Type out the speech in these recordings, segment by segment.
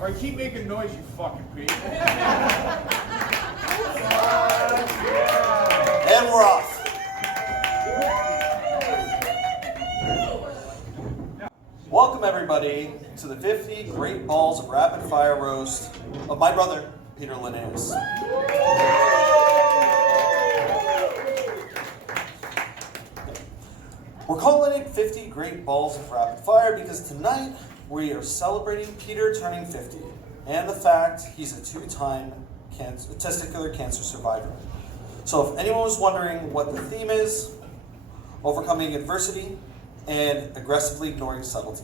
All right, keep making noise, you fucking Pete. And we're off. Welcome everybody to the 50 Great Balls of Rapid Fire Roast of my brother, Peter Laneas. We're calling it 50 Great Balls of Rapid Fire because tonight we are celebrating Peter turning 50 and the fact he's a two-time testicular cancer survivor. So if anyone was wondering what the theme is, overcoming adversity and aggressively ignoring subtlety.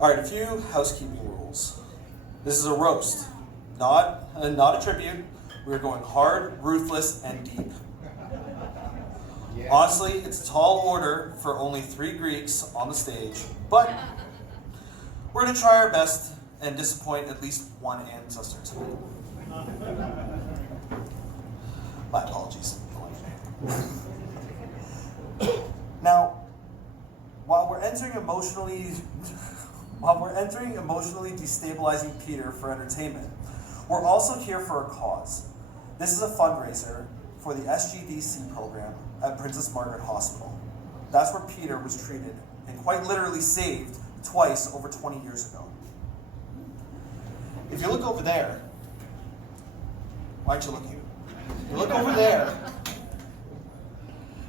All right, a few housekeeping rules. This is a roast, not a tribute. We're going hard, ruthless, and deep. Honestly, it's a tall order for only 3 Greeks on the stage, but we're going to try our best and disappoint at least one ancestor tonight. My apologies. Now, while we're entering emotionally destabilizing Peter for entertainment, we're also here for a cause. This is a fundraiser for the SGDc program at Princess Margaret Hospital. That's where Peter was treated and quite literally saved twice over 20 years ago. If you look over there, why aren't you looking? If you look over there,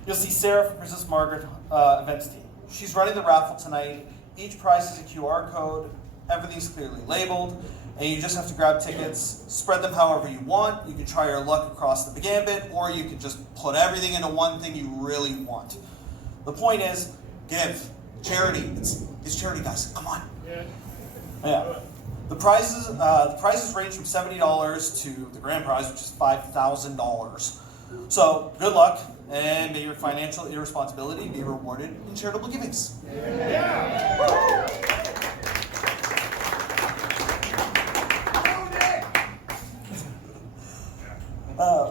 you'll see Sarah from Princess Margaret events team. She's running the raffle tonight. Each prize is a QR code. Everything's clearly labeled. And you just have to grab tickets, spread them however you want. You can try your luck across the gambit, or you can just put everything into one thing you really want. The point is, give. Charity. It's charity, guys. Come on. Yeah. The prizes range from $70 to the grand prize, which is $5,000. So good luck, and may your financial irresponsibility be rewarded in charitable givings.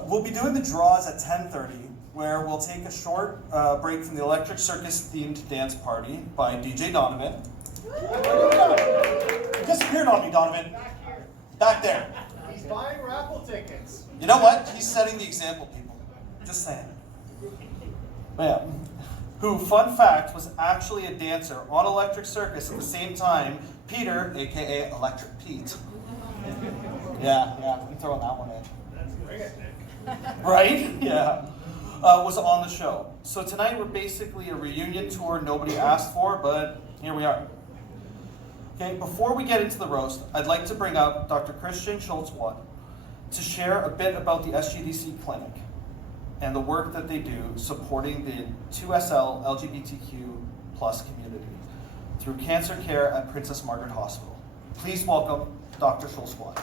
We'll be doing the draws at 10:30, where we'll take a short break from the Electric Circus themed dance party by DJ Donovan. You disappeared on me, Donovan. Back there. He's buying raffle tickets. You know what? He's setting the example, people. Just saying. Yeah. Who, fun fact, was actually a dancer on Electric Circus at the same time Peter, aka Electric Pete. Yeah, I'm throwing that one in. Bring it, Nick. Right? Yeah. Was on the show. So tonight we're basically a reunion tour nobody asked for, but here we are. Okay, before we get into the roast, I'd like to bring up Dr. Kristin Doucet to share a bit about the SGDc clinic and the work that they do supporting the 2SL LGBTQ plus community through cancer care at Princess Margaret Hospital. Please welcome Dr. Doucet.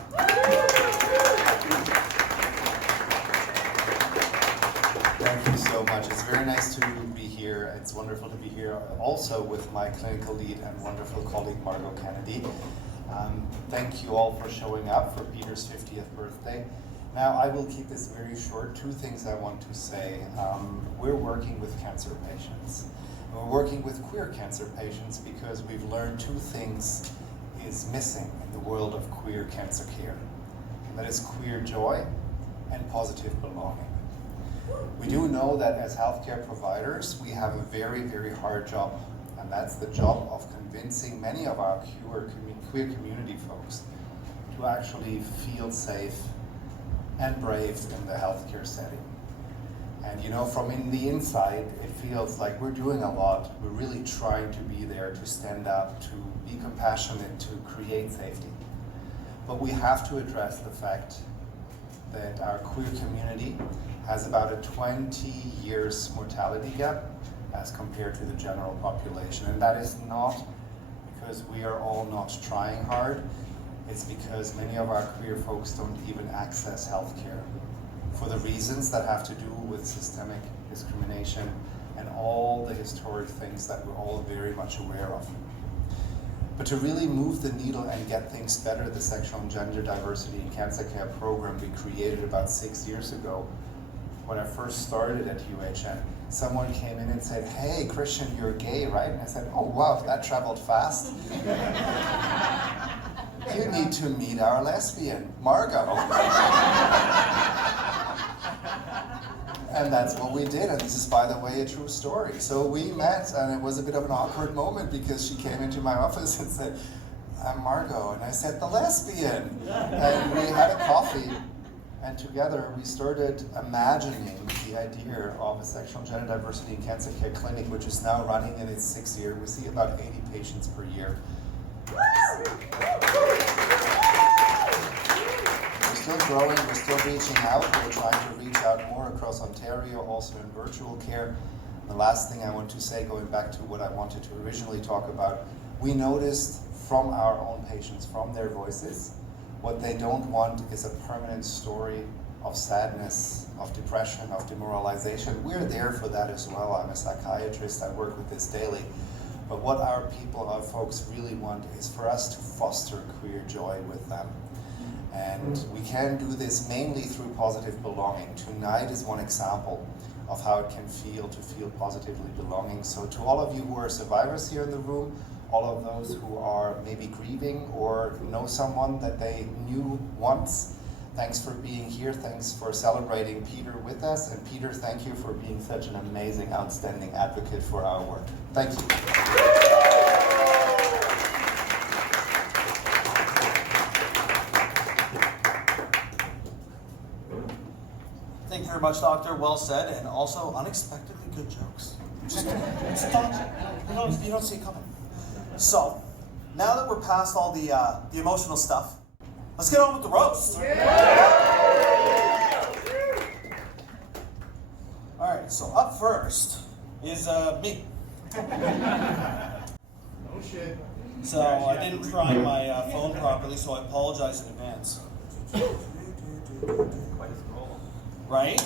Thank you so much. It's very nice to be here. It's wonderful to be here also with my clinical lead and wonderful colleague, Margot Kennedy. Thank you all for showing up for Peter's 50th birthday. Now, I will keep this very short. 2 things I want to say. We're working with cancer patients. We're working with queer cancer patients because we've learned 2 things is missing in the world of queer cancer care. And that is queer joy and positive belonging. We do know that as healthcare providers, we have a very, very hard job, and that's the job of convincing many of our queer community folks to actually feel safe and brave in the healthcare setting. And you know, from in the inside, it feels like we're doing a lot. We're really trying to be there, to stand up, to be compassionate, to create safety. But we have to address the fact that our queer community has about a 20 years mortality gap as compared to the general population. And that is not because we are all not trying hard. It's because many of our queer folks don't even access healthcare for the reasons that have to do with systemic discrimination and all the historic things that we're all very much aware of. But to really move the needle and get things better, the Sexual and Gender Diversity in Cancer Care program we created about 6 years ago when I first started at UHN someone came in and said, "Hey, Christian, you're gay, right?" And I said, "Oh, wow, that traveled fast." "You need to meet our lesbian, Margot." And that's what we did, and this is, by the way, a true story. So we met, and it was a bit of an awkward moment because she came into my office and said, "I'm Margot," and I said, "The lesbian." And we had a coffee, and together we started imagining the idea of a sexual and gender diversity in cancer care clinic, which is now running in its 6th year. We see about 80 patients per year. We're still growing, we're still reaching out, we're trying to reach out more across Ontario, also in virtual care. The last thing I want to say, going back to what I wanted to originally talk about, we noticed from our own patients, from their voices, what they don't want is a permanent story of sadness, of depression, of demoralization. We're there for that as well. I'm a psychiatrist, I work with this daily. But what our people, our folks really want is for us to foster queer joy with them. And we can do this mainly through positive belonging. Tonight is one example of how it can feel to feel positively belonging. So to all of you who are survivors here in the room, all of those who are maybe grieving or know someone that they knew once, thanks for being here. Thanks for celebrating Peter with us. And Peter, thank you for being such an amazing, outstanding advocate for our work. Thank you. Thank you very much, Doctor. Well said, and also unexpectedly good jokes. Just don't, you don't see it coming. So, now that we're past all the emotional stuff, let's get on with the roast. All right, so up first is me. Oh shit. So I didn't try my phone properly, so I apologize in advance. Right?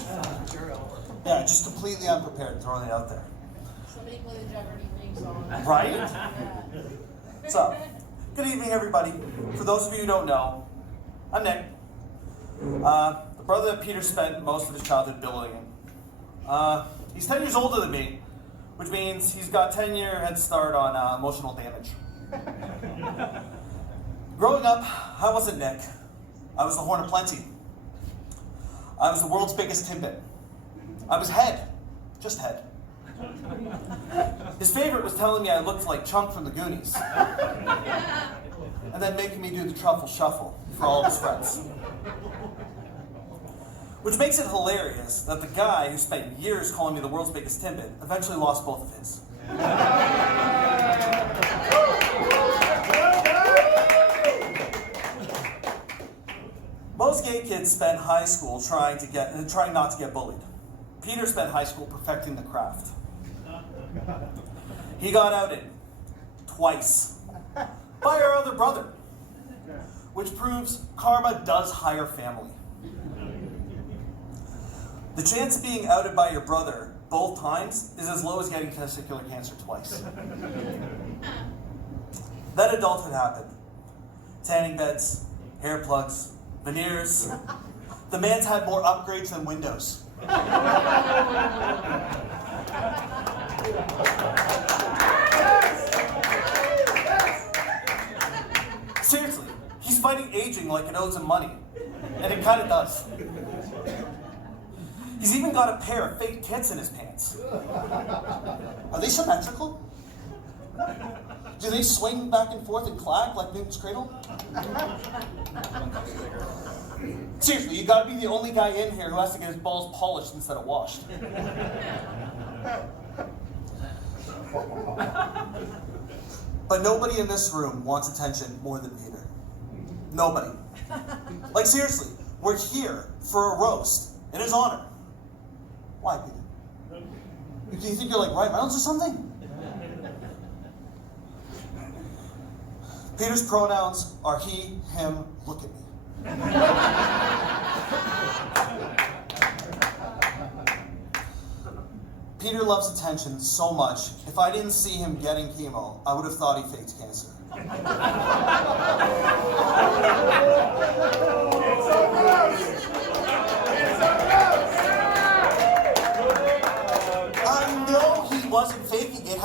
Yeah, just completely unprepared, throwing it out there. Somebody play the Jeopardy theme song. Right? Yeah. So, good evening, everybody. For those of you who don't know, I'm Nick, the brother that Peter spent most of his childhood billowing in. He's 10 years older than me, which means he's got 10-year head start on emotional damage. Growing up, I wasn't Nick. I was the Horn of Plenty. I was the world's biggest Timbit. I was head, just head. His favorite was telling me I looked like Chunk from the Goonies. And then making me do the truffle shuffle for all of his friends. Which makes it hilarious that the guy who spent years calling me the world's biggest Timbit eventually lost both of his. Most gay kids spend high school trying not to get bullied. Peter spent high school perfecting the craft. He got outed twice by our other brother, which proves karma does hire family. The chance of being outed by your brother both times is as low as getting testicular cancer twice. Then adulthood happened. Tanning beds, hair plugs, veneers. The man's had more upgrades than Windows. Seriously, he's fighting aging like it owes him money. And it kind of does. He's even got a pair of fake tits in his pants. Are they symmetrical? Do they swing back and forth and clack like Newton's cradle? Seriously, you gotta be the only guy in here who has to get his balls polished instead of washed. But nobody in this room wants attention more than Peter. Nobody. Like seriously, we're here for a roast in his honor. Why, Peter? Do you think you're like Ryan Reynolds or something? Peter's pronouns are he, him, look at me. Peter loves attention so much, if I didn't see him getting chemo, I would have thought he faked cancer. I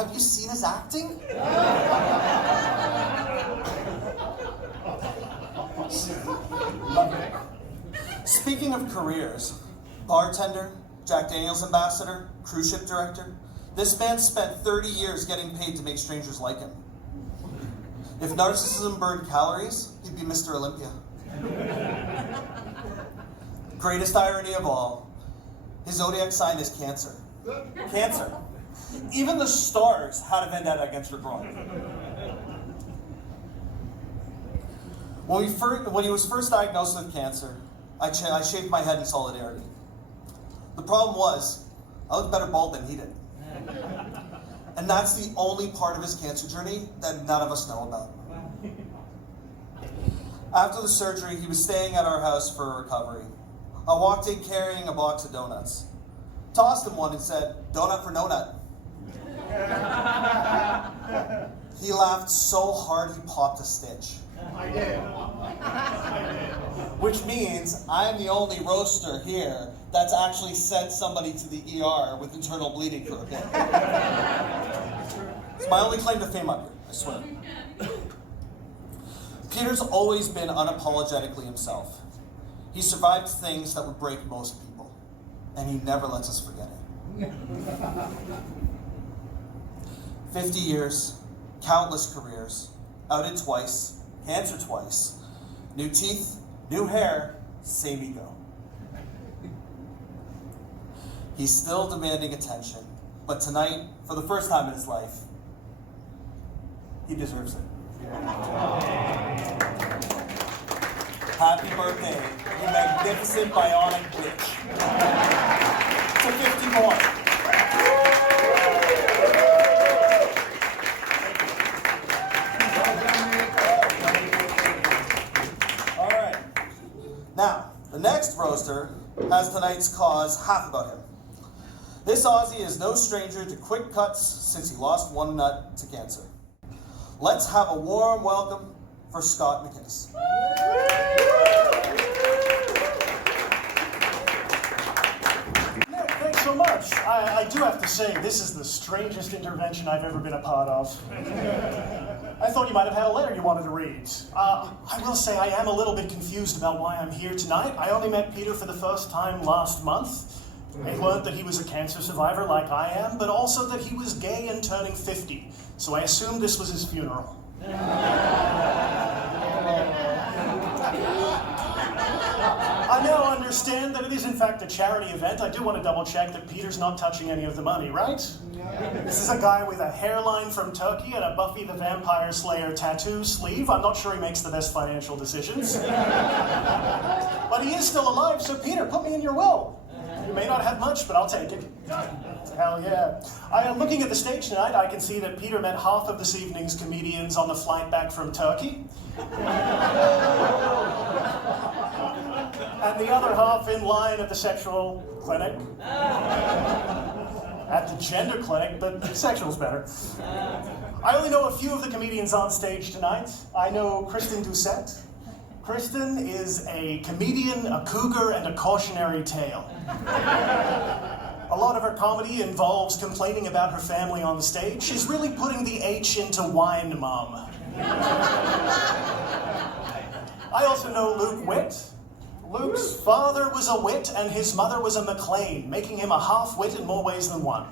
have you seen his acting? Speaking of careers, bartender, Jack Daniels ambassador, cruise ship director, this man spent 30 years getting paid to make strangers like him. If narcissism burned calories, he'd be Mr. Olympia. Greatest irony of all, his zodiac sign is Cancer. Cancer. Even the stars had a vendetta against your groin. When he was first diagnosed with cancer, I shaved my head in solidarity. The problem was, I looked better bald than he did. And that's the only part of his cancer journey that none of us know about. After the surgery, he was staying at our house for recovery. I walked in carrying a box of donuts. Tossed him one and said, "Donut for no nut." He laughed so hard he popped a stitch. I did. Which means I'm the only roaster here that's actually sent somebody to the ER with internal bleeding for a bit. It's my only claim to fame up here, I swear. Peter's always been unapologetically himself. He survived things that would break most people, and he never lets us forget it. 50 years, countless careers, outed twice, cancer twice, new teeth, new hair, same ego. He's still demanding attention, but tonight, for the first time in his life, he deserves it. Happy birthday, you magnificent bionic bitch. To 50 more. All right. Now, the next roaster has tonight's cause half about him. This Aussie is no stranger to quick cuts since he lost one nut to cancer. Let's have a warm welcome for Scott McInnes. Thanks so much. I do have to say, this is the strangest intervention I've ever been a part of. I thought you might have had a letter you wanted to read. I will say I am a little bit confused about why I'm here tonight. I only met Peter for the first time last month. I learned that he was a cancer survivor like I am, but also that he was gay and turning 50. So I assumed this was his funeral. I now understand that it is in fact a charity event. I do want to double check that Peter's not touching any of the money, right? This is a guy with a hairline from Turkey and a Buffy the Vampire Slayer tattoo sleeve. I'm not sure he makes the best financial decisions. But he is still alive, so Peter, put me in your will. You may not have much, but I'll take it. Hell yeah. Looking at the stage tonight, I can see that Peter met half of this evening's comedians on the flight back from Turkey. And the other half in line at the sexual clinic. At the gender clinic, but sexual's better. I only know a few of the comedians on stage tonight. I know Kristin Doucet. Kristin is a comedian, a cougar, and a cautionary tale. A lot of her comedy involves complaining about her family on the stage. She's really putting the H into wine mom. I also know Luke Witt. Luke's father was a Witt and his mother was a McLean, making him a half-wit in more ways than one.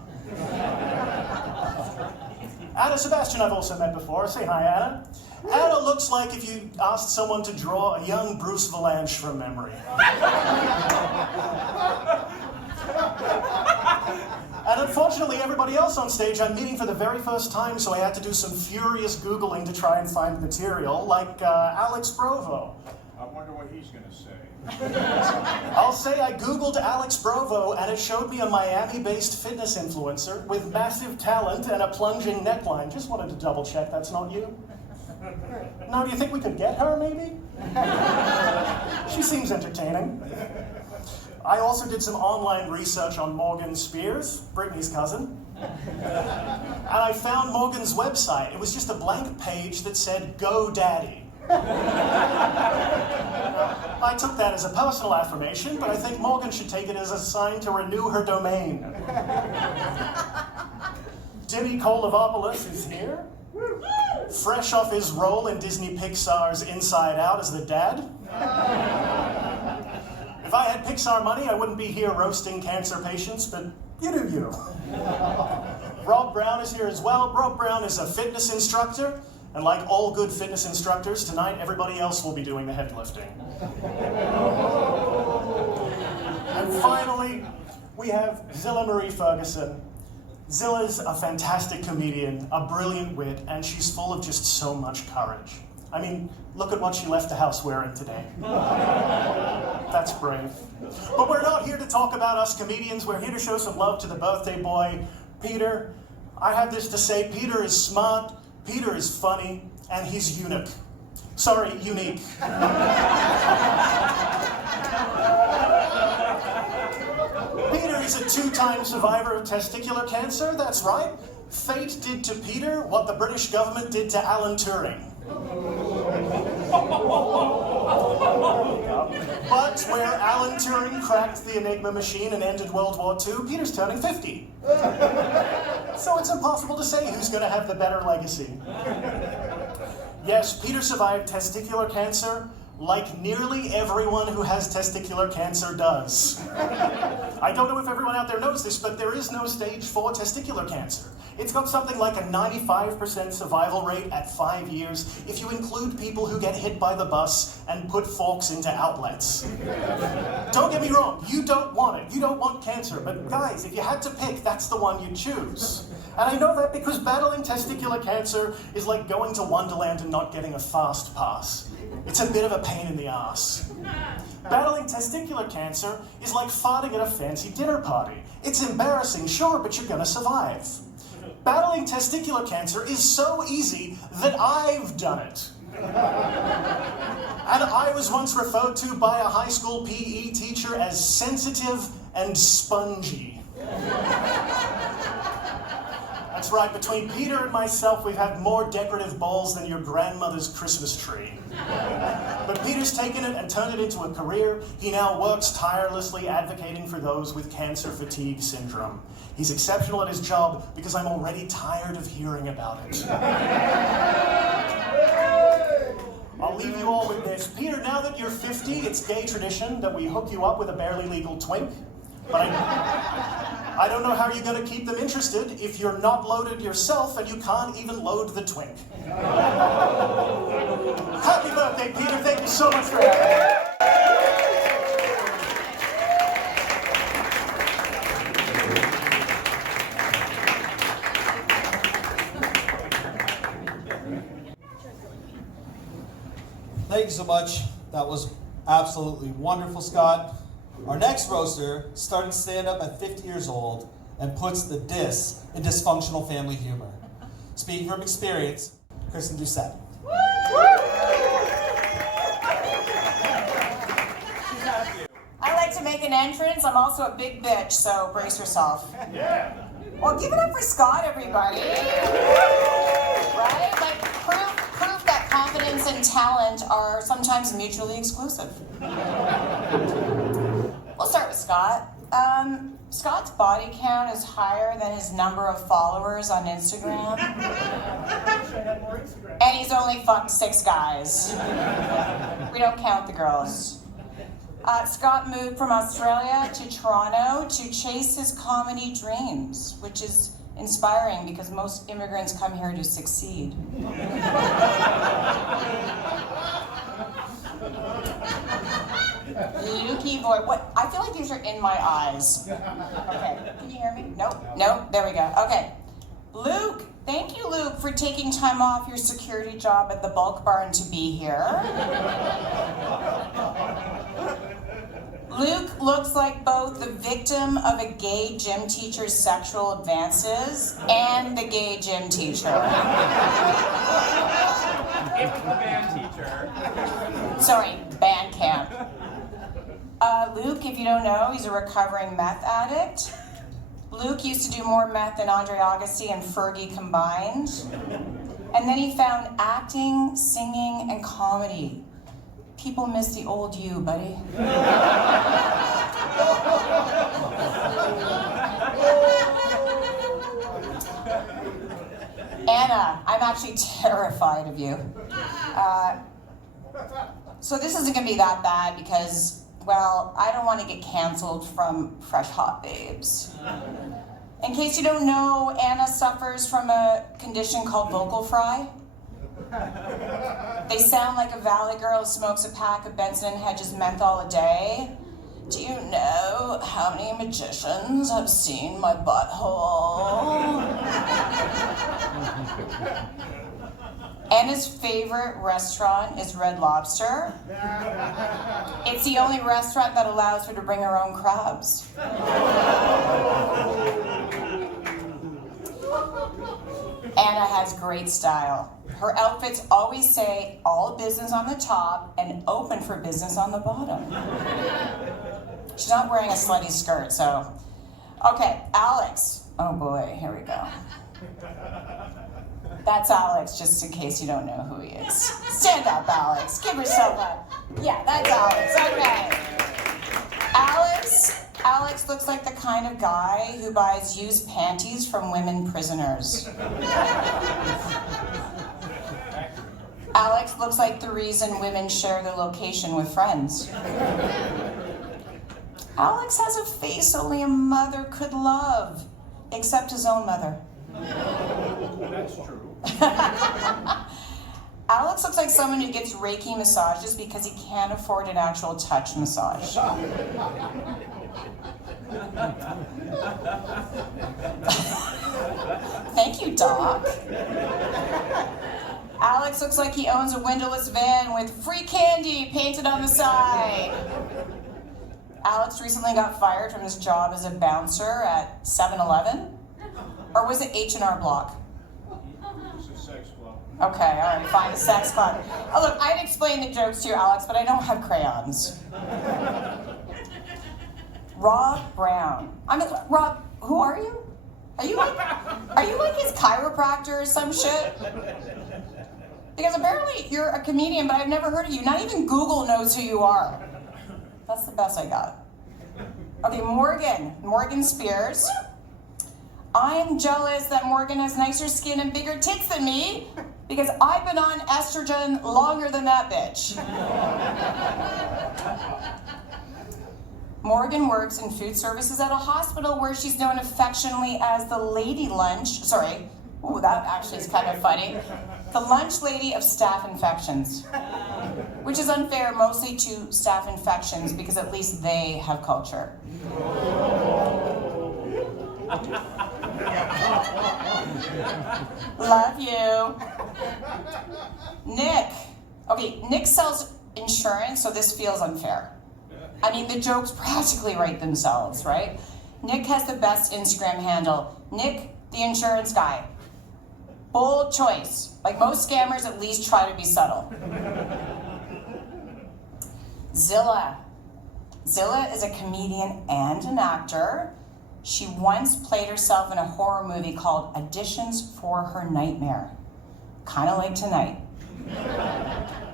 Sebastien I've also met before. Say hi, Anna. Anna looks like if you asked someone to draw a young Bruce Valanche from memory. And unfortunately, everybody else on stage I'm meeting for the very first time, so I had to do some furious Googling to try and find material, like Alex Brovo. I wonder what he's going to say. I'll say I Googled Alex Brovo, and it showed me a Miami-based fitness influencer with massive talent and a plunging neckline. Just wanted to double check that's not you. Now, do you think we could get her, maybe? She seems entertaining. I also did some online research on Morgan Spiers, Brittany's cousin. And I found Morgan's website. It was just a blank page that said, "Go Daddy." I took that as a personal affirmation, but I think Morgan should take it as a sign to renew her domain. Dimi Kolovopoulos is here, fresh off his role in Disney Pixar's Inside Out as the dad. If I had Pixar money, I wouldn't be here roasting cancer patients, but you do you. Browne is here as well. Browne is a fitness instructor, and like all good fitness instructors, tonight everybody else will be doing the heavy lifting. And finally, we have Zillah Ferguson. Zillah's a fantastic comedian, a brilliant wit, and she's full of just so much courage. I mean, look at what she left the house wearing today. That's brave. But we're not here to talk about us comedians. We're here to show some love to the birthday boy, Peter. I have this to say: Peter is smart, Peter is funny, and he's unique. Sorry, unique. Peter is a 2-time survivor of testicular cancer, that's right. Fate did to Peter what the British government did to Alan Turing. But where Alan Turing cracked the Enigma machine and ended World War II, Peter's turning 50. So it's impossible to say who's going to have the better legacy. Yes, Peter survived testicular cancer, like nearly everyone who has testicular cancer does. I don't know if everyone out there knows this, but there is no stage 4 testicular cancer. It's got something like a 95% survival rate at 5 years if you include people who get hit by the bus and put forks into outlets. Don't get me wrong, you don't want it. You don't want cancer. But guys, if you had to pick, that's the one you'd choose. And I know that because battling testicular cancer is like going to Wonderland and not getting a fast pass. It's a bit of a pain in the ass. Battling testicular cancer is like farting at a fancy dinner party. It's embarrassing, sure, but you're gonna survive. Battling testicular cancer is so easy that I've done it. And I was once referred to by a high school PE teacher as sensitive and spongy. That's right, between Peter and myself, we've had more decorative balls than your grandmother's Christmas tree. But Peter's taken it and turned it into a career. He now works tirelessly advocating for those with cancer fatigue syndrome. He's exceptional at his job because I'm already tired of hearing about it. I'll leave you all with this. Peter, now that you're 50, it's gay tradition that we hook you up with a barely legal twink. But I don't know how you're going to keep them interested if you're not loaded yourself and you can't even load the twink. Happy birthday, Peter. Thank you so much for having me. Thank you so much. That was absolutely wonderful, Scott. Our next roaster started stand-up at 50 years old and puts the diss in dysfunctional family humor. Speaking from experience, Kristin Doucet. I like to make an entrance. I'm also a big bitch, so brace yourself. Yeah. Well, give it up for Scott, everybody. Right? Like proof that confidence and talent are sometimes mutually exclusive. We'll start with Scott. Scott's body count is higher than his number of followers on Instagram. And he's only fucked 6 guys. We don't count the girls. Scott moved from Australia to Toronto to chase his comedy dreams, which is inspiring because most immigrants come here to succeed. Lukey boy, what? I feel like these are in my eyes. Okay, can you hear me? Nope, there we go. Okay, Luke, thank you, Luke, for taking time off your security job at the bulk barn to be here. Luke looks like both the victim of a gay gym teacher's sexual advances and the gay gym teacher. It was the band teacher. Sorry, band camp. Luke, if you don't know, he's a recovering meth addict. Luke used to do more meth than Andre Agassi and Fergie combined. And then he found acting, singing, and comedy. People miss the old you, buddy. Anna, I'm actually terrified of you. So this isn't gonna be that bad because, well, I don't want to get canceled from Fresh Hot Babes. In case you don't know, Anna suffers from a condition called vocal fry. They sound like a valley girl who smokes a pack of Benson and Hedges menthol a day. Do you know how many magicians have seen my butthole? Anna's favorite restaurant is Red Lobster. It's the only restaurant that allows her to bring her own crabs. Anna has great style. Her outfits always say all business on the top and open for business on the bottom. She's not wearing a slutty skirt, so. Okay, Alex. Oh boy, here we go. That's Alex, just in case you don't know who he is. Stand up, Alex. Give yourself up. Yeah, that's Alex. Okay. Alex looks like the kind of guy who buys used panties from women prisoners. Alex looks like the reason women share their location with friends. Alex has a face only a mother could love, except his own mother. That's true. Alex looks like someone who gets Reiki massages because he can't afford an actual touch massage. Thank you, Doc. Alex looks like he owns a windowless van with free candy painted on the side. Alex recently got fired from his job as a bouncer at 7-Eleven. Or was it H&R Block? It's a sex club. Okay, all right, fine, the sex club. Oh, look, I'd explain the jokes to you, Alex, but I don't have crayons. Rob Browne. Rob, who are you? Are you like his chiropractor or some shit? Because apparently you're a comedian, but I've never heard of you. Not even Google knows who you are. That's the best I got. Okay, Morgan Spiers. I'm jealous that Morgan has nicer skin and bigger tits than me because I've been on estrogen longer than that bitch. Morgan works in food services at a hospital where she's known affectionately as the lady lunch. Sorry, ooh, that actually is kind of funny. The lunch lady of staph infections, which is unfair mostly to staph infections because at least they have culture. Love you. Nick. Okay, Nick sells insurance, so this feels unfair. I mean, the jokes practically write themselves, right? Nick has the best Instagram handle. Nick, the insurance guy. Bold choice. Like most scammers, at least try to be subtle. Zillah. Zillah is a comedian and an actor. She once played herself in a horror movie called Auditions for Her Nightmare. Kind of like tonight.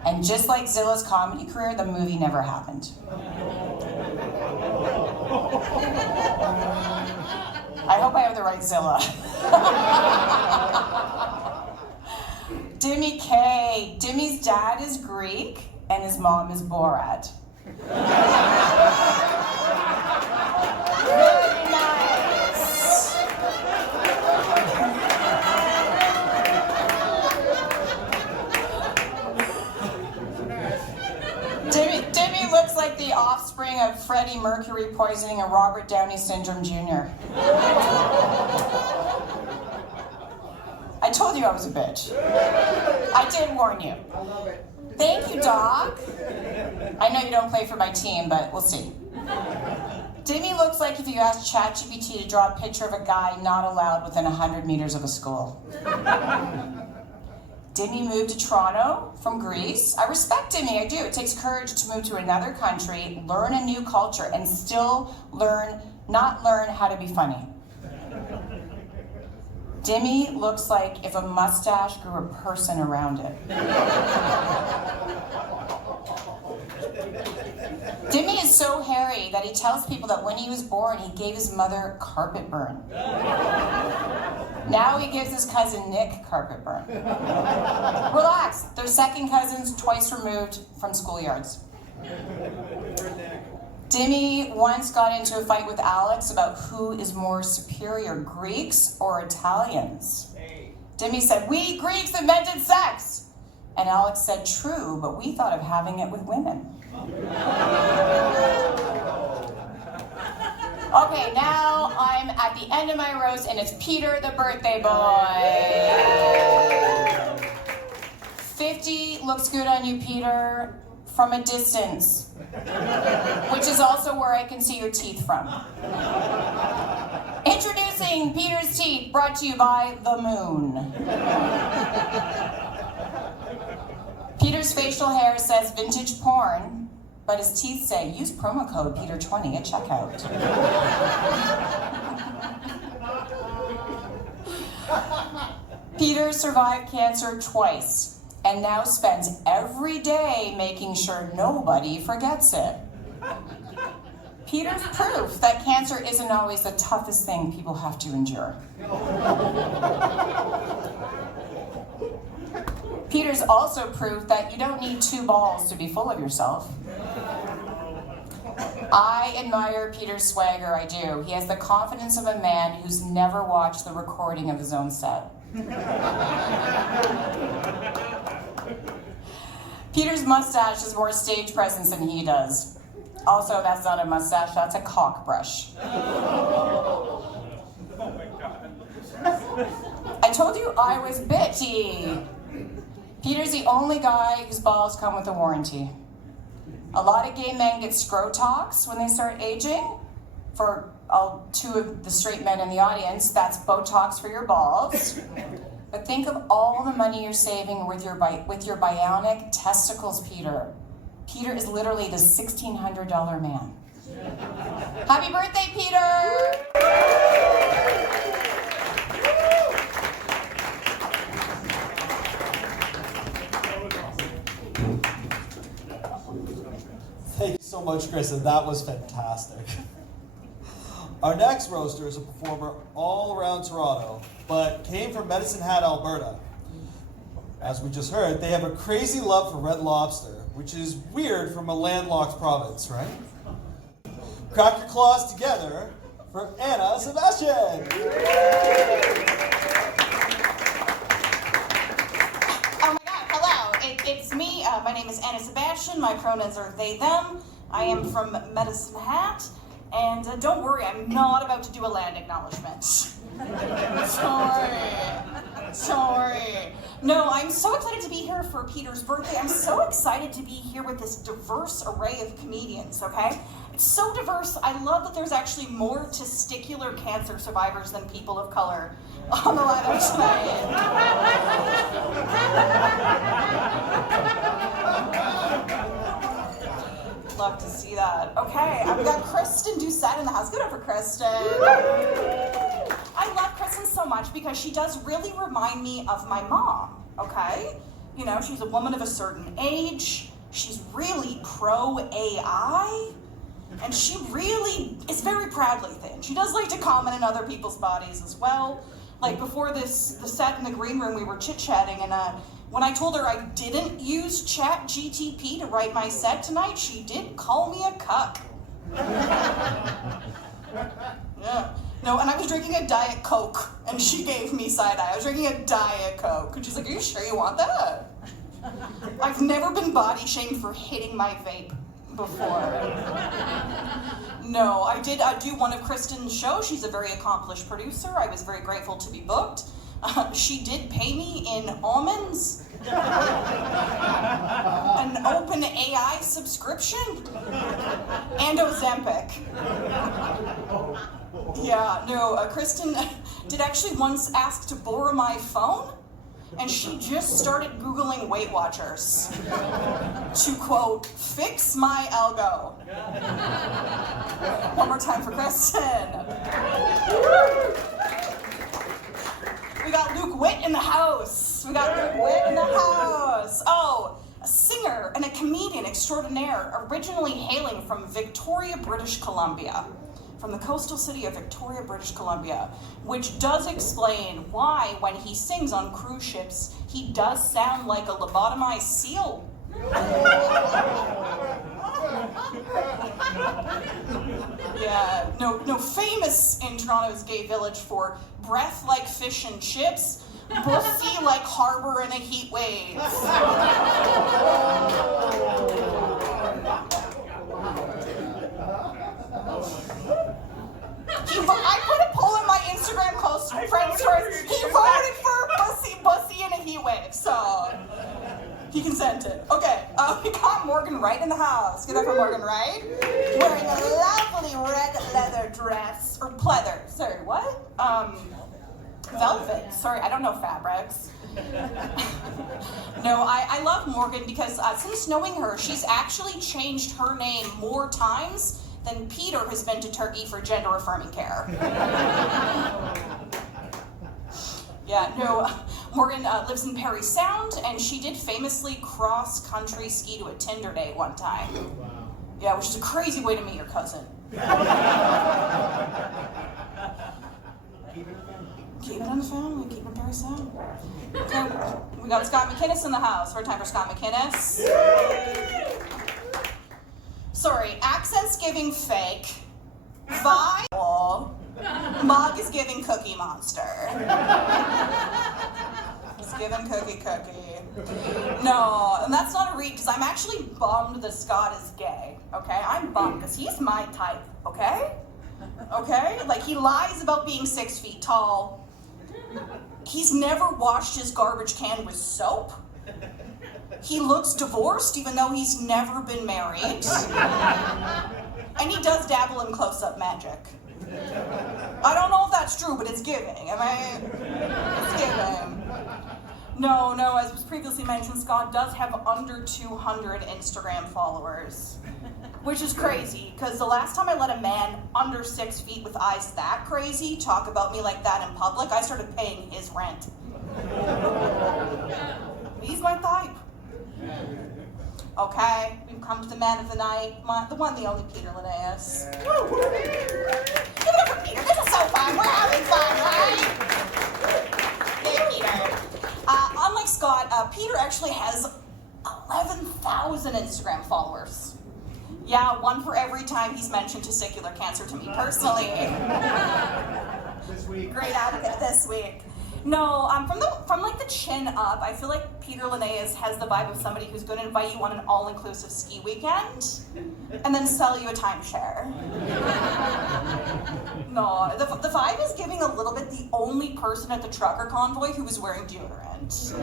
And just like Zillah's comedy career, the movie never happened. I hope I have the right Zillah. Dimi K. Dimi's dad is Greek and his mom is Borat. Very nice. Dimi looks like the offspring of Freddie Mercury poisoning a Robert Downey Syndrome Jr. I told you I was a bitch. I did warn you. I love it. Thank you, Doc. I know you don't play for my team, but we'll see. Dimi looks like if you asked ChatGPT to draw a picture of a guy not allowed within 100 meters of a school. Dimi moved to Toronto from Greece. I respect Dimi, I do. It takes courage to move to another country, learn a new culture, and still not learn how to be funny. Dimi looks like if a mustache grew a person around it. Dimi is so hairy that he tells people that when he was born, he gave his mother carpet burn. Now he gives his cousin Nick carpet burn. Relax, they're second cousins twice removed from schoolyards. Dimi once got into a fight with Alex about who is more superior, Greeks or Italians. Dimi said, "We Greeks invented sex." And Alex said, "True, but we thought of having it with women." Okay, now I'm at the end of my roast, and it's Peter the birthday boy. 50 looks good on you, Peter, from a distance, which is also where I can see your teeth from. Introducing Peter's teeth, brought to you by the moon. Peter's facial hair says vintage porn, but his teeth say use promo code Peter20 at checkout. Peter survived cancer twice and now spends every day making sure nobody forgets it. Peter's proof that cancer isn't always the toughest thing people have to endure. Peter's also proof that you don't need two balls to be full of yourself. I admire Peter's swagger, I do. He has the confidence of a man who's never watched the recording of his own set. Peter's mustache has more stage presence than he does. Also, that's not a mustache, that's a cock brush. Oh my God. I told you I was bitchy. Peter's the only guy whose balls come with a warranty. A lot of gay men get scrotox when they start aging. For two of the straight men in the audience, that's Botox for your balls. But think of all the money you're saving with your bionic testicles, Peter. Peter is literally the $1,600 man. Happy birthday, Peter! Thank you so much, Kristin. That was fantastic. Our next roaster is a performer all around Toronto, but came from Medicine Hat, Alberta. As we just heard, they have a crazy love for Red Lobster, which is weird from a landlocked province, right? Crack your claws together for Anna Sebastien. Oh my God, hello, it's me. My name is Anna Sebastien. My pronouns are they, them. I am from Medicine Hat. And don't worry, I'm not about to do a land acknowledgement. Sorry. No, I'm so excited to be here for Peter's birthday. I'm so excited to be here with this diverse array of comedians, okay? It's so diverse. I love that there's actually more testicular cancer survivors than people of color on the lineup tonight. Love to see that. Okay, I've got Kristin Doucet in the house. Good up for Kristin. I love Kristin so much because she does really remind me of my mom, okay? You know, she's a woman of a certain age. She's really pro-AI. And she really is very proudly thin. She does like to comment on other people's bodies as well. Like before the set in the green room, we were chit-chatting, and when I told her I didn't use ChatGTP to write my set tonight, she did call me a cuck. Yeah. No, and I was drinking a Diet Coke, and she gave me side-eye. I was drinking a Diet Coke, and she's like, "Are you sure you want that?" I've never been body shamed for hitting my vape before. No, I do one of Kristin's shows. She's a very accomplished producer. I was very grateful to be booked. She did pay me in almonds, an open AI subscription, and Ozempic. Yeah, no, Kristin did actually once ask to borrow my phone, and she just started Googling Weight Watchers to, quote, fix my algo. One more time for Kristin. We got Witt in the house. Oh, a singer and a comedian extraordinaire, originally hailing from Victoria, British Columbia. from the coastal city of Victoria, British Columbia, which does explain why, when he sings on cruise ships, he does sound like a lobotomized seal. Yeah, no, famous in Toronto's gay village for breath like fish and chips, bussy like harbor in a heat wave. I put a poll in my Instagram close friends first. He voted for bussy in a heat wave, so he consented. Okay, we got Morgan Wright in the house. Get that for Morgan Wright. Wearing a lovely red leather dress, or pleather. Sorry, what? Velvet. Sorry, I don't know fabrics. No, I love Morgan because since knowing her, she's actually changed her name more times than Peter has been to Turkey for gender-affirming care. Yeah, no, Morgan lives in Parry Sound, and she did famously cross-country ski to a Tinder date one time. Wow. Yeah, which is a crazy way to meet your cousin. Keep it in the family, keep it in Parry Sound. Okay, we got Scott McInnes in the house. We're time for Scott McInnes. Sorry, accent's giving fake. Vile. Mug is giving Cookie Monster. It's giving Cookie. No, and that's not a read, because I'm actually bummed that Scott is gay, okay? I'm bummed, because he's my type, okay? Okay? Like, he lies about being 6 feet tall. He's never washed his garbage can with soap. He looks divorced, even though he's never been married. And he does dabble in close-up magic. I don't know if that's true, but it's giving. It's giving. No, as was previously mentioned, Scott does have under 200 Instagram followers. Which is crazy, because the last time I let a man under 6 feet with eyes that crazy talk about me like that in public, I started paying his rent. He's my type. Okay, we've come to the man of the night, the one, the only Peter Laneas. Woo! Give it up for Peter. This is so fun. We're having fun, right? Hey, Peter. Unlike Scott, Peter actually has 11,000 Instagram followers. Yeah, one for every time he's mentioned testicular cancer to me personally. This week. Great advocate this week. No, from like the chin up, I feel like Peter Laneas has the vibe of somebody who's going to invite you on an all-inclusive ski weekend and then sell you a timeshare. No, the vibe is giving a little bit the only person at the trucker convoy who was wearing deodorant.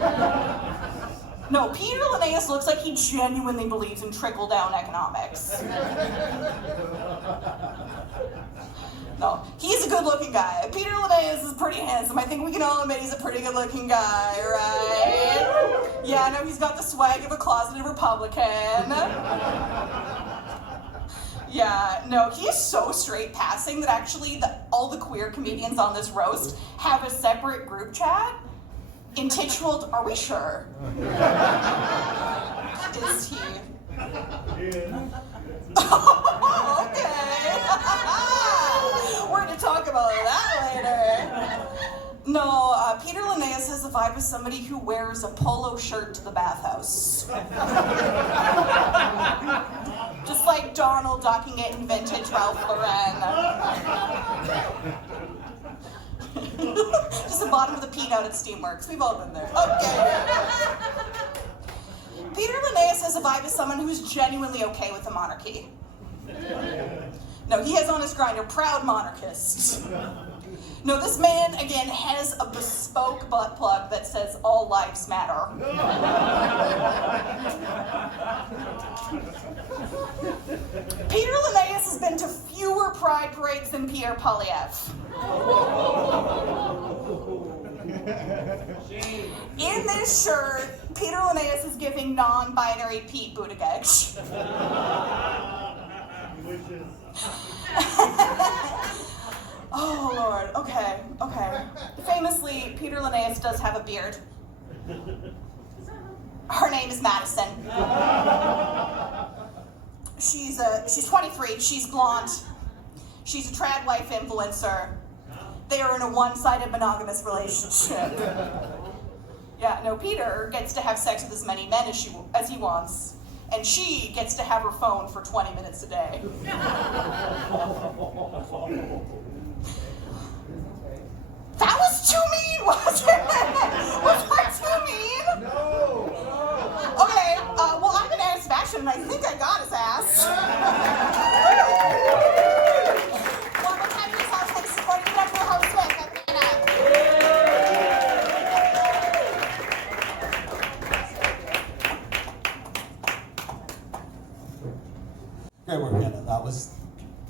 No, Peter Laneas looks like he genuinely believes in trickle-down economics. No, he's a good-looking guy. Peter Laneas is pretty handsome. I think we can all admit he's a pretty good-looking guy, right? Yeah, no, he's got the swag of a closeted Republican. Yeah, no, he is so straight passing that actually all the queer comedians on this roast have a separate group chat intituled, "Are we sure?" Is he? Okay. We're going to talk about that later. No, Peter Laneas has the vibe of somebody who wears a polo shirt to the bathhouse. Just like Donald docking it in vintage Ralph Lauren. Just the bottom of the peanut at Steamworks. We've all been there. Okay. Peter Laneas has a vibe of someone who's genuinely okay with the monarchy. No, he has on his grinder, proud monarchist. No, this man, again, has a bespoke butt plug that says all lives matter. Peter Laneas has been to fewer pride parades than Pierre Polyev. In this shirt, Peter Laneas is giving non-binary Pete Buttigieg. Oh, Lord. Okay. Famously, Peter Laneas does have a beard. Her name is Madison. She's 23. She's blonde. She's a trad wife influencer. They are in a one-sided monogamous relationship. Yeah, no, Peter gets to have sex with as many men as he wants, and she gets to have her phone for 20 minutes a day. That was too mean, was it? Was that too mean? No! Okay, well, I'm gonna ask Sebastian, and I think I got his ass. One more time in this house, thanks for supporting the natural house with Great work, Anna. That was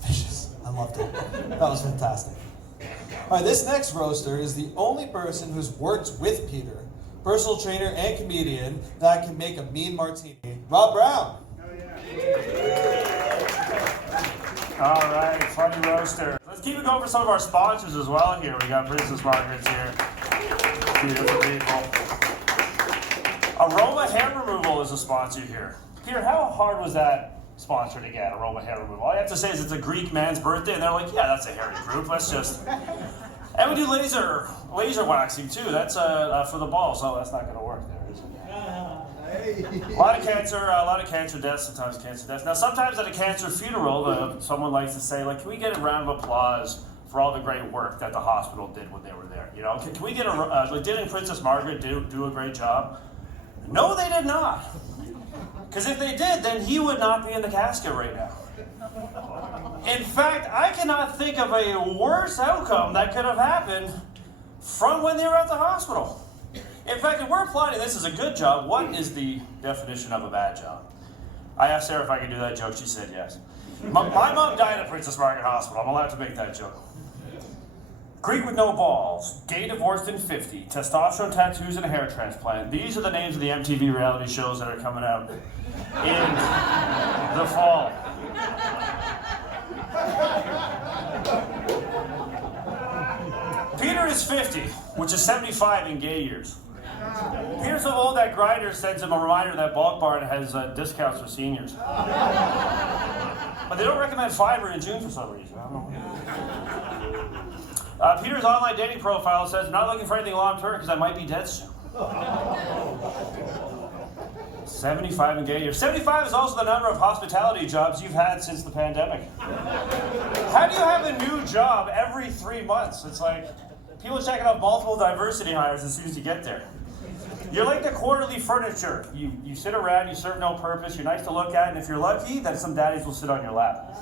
vicious. I loved it. That was fantastic. All right, this next roaster is the only person who's worked with Peter, personal trainer and comedian, that can make a mean martini. Rob Browne. All right, funny roaster. Let's keep it going for some of our sponsors as well here. We got Princess Margaret's here. Beautiful people. Aroma Hair Removal is a sponsor here. Peter, how hard was that sponsor to get, Aroma Hair Removal? All you have to say is it's a Greek man's birthday, and they're like, yeah, that's a hairy group. Let's just... And we do laser waxing too. That's for the balls. Oh, that's not going to work there, is it? A lot of cancer deaths, sometimes cancer deaths. Now, sometimes at a cancer funeral, someone likes to say, like, can we get a round of applause for all the great work that the hospital did when they were there? You know, can we get like, didn't Princess Margaret do a great job? No, they did not. Because if they did, then he would not be in the casket right now. In fact, I cannot think of a worse outcome that could have happened from when they were at the hospital. In fact, if we're applying this as a good job, what is the definition of a bad job? I asked Sarah if I could do that joke. She said yes. My mom died at Princess Margaret Hospital. I'm allowed to make that joke. Greek with no balls, gay divorced in 50, testosterone tattoos and a hair transplant. These are the names of the MTV reality shows that are coming out in the fall. Peter is 50, which is 75 in gay years. Peter's so old that Grindr sends him a reminder that Bulk Barn has discounts for seniors. But they don't recommend Fiverr in June for some reason. I don't know. Peter's online dating profile says, not looking for anything long-term because I might be dead soon. 75 in gay years. 75 is also the number of hospitality jobs you've had since the pandemic. How do you have a new job every 3 months? It's like people checking out multiple diversity hires as soon as you get there. You're like the quarterly furniture. You sit around, you serve no purpose, you're nice to look at, and if you're lucky, then some daddies will sit on your lap.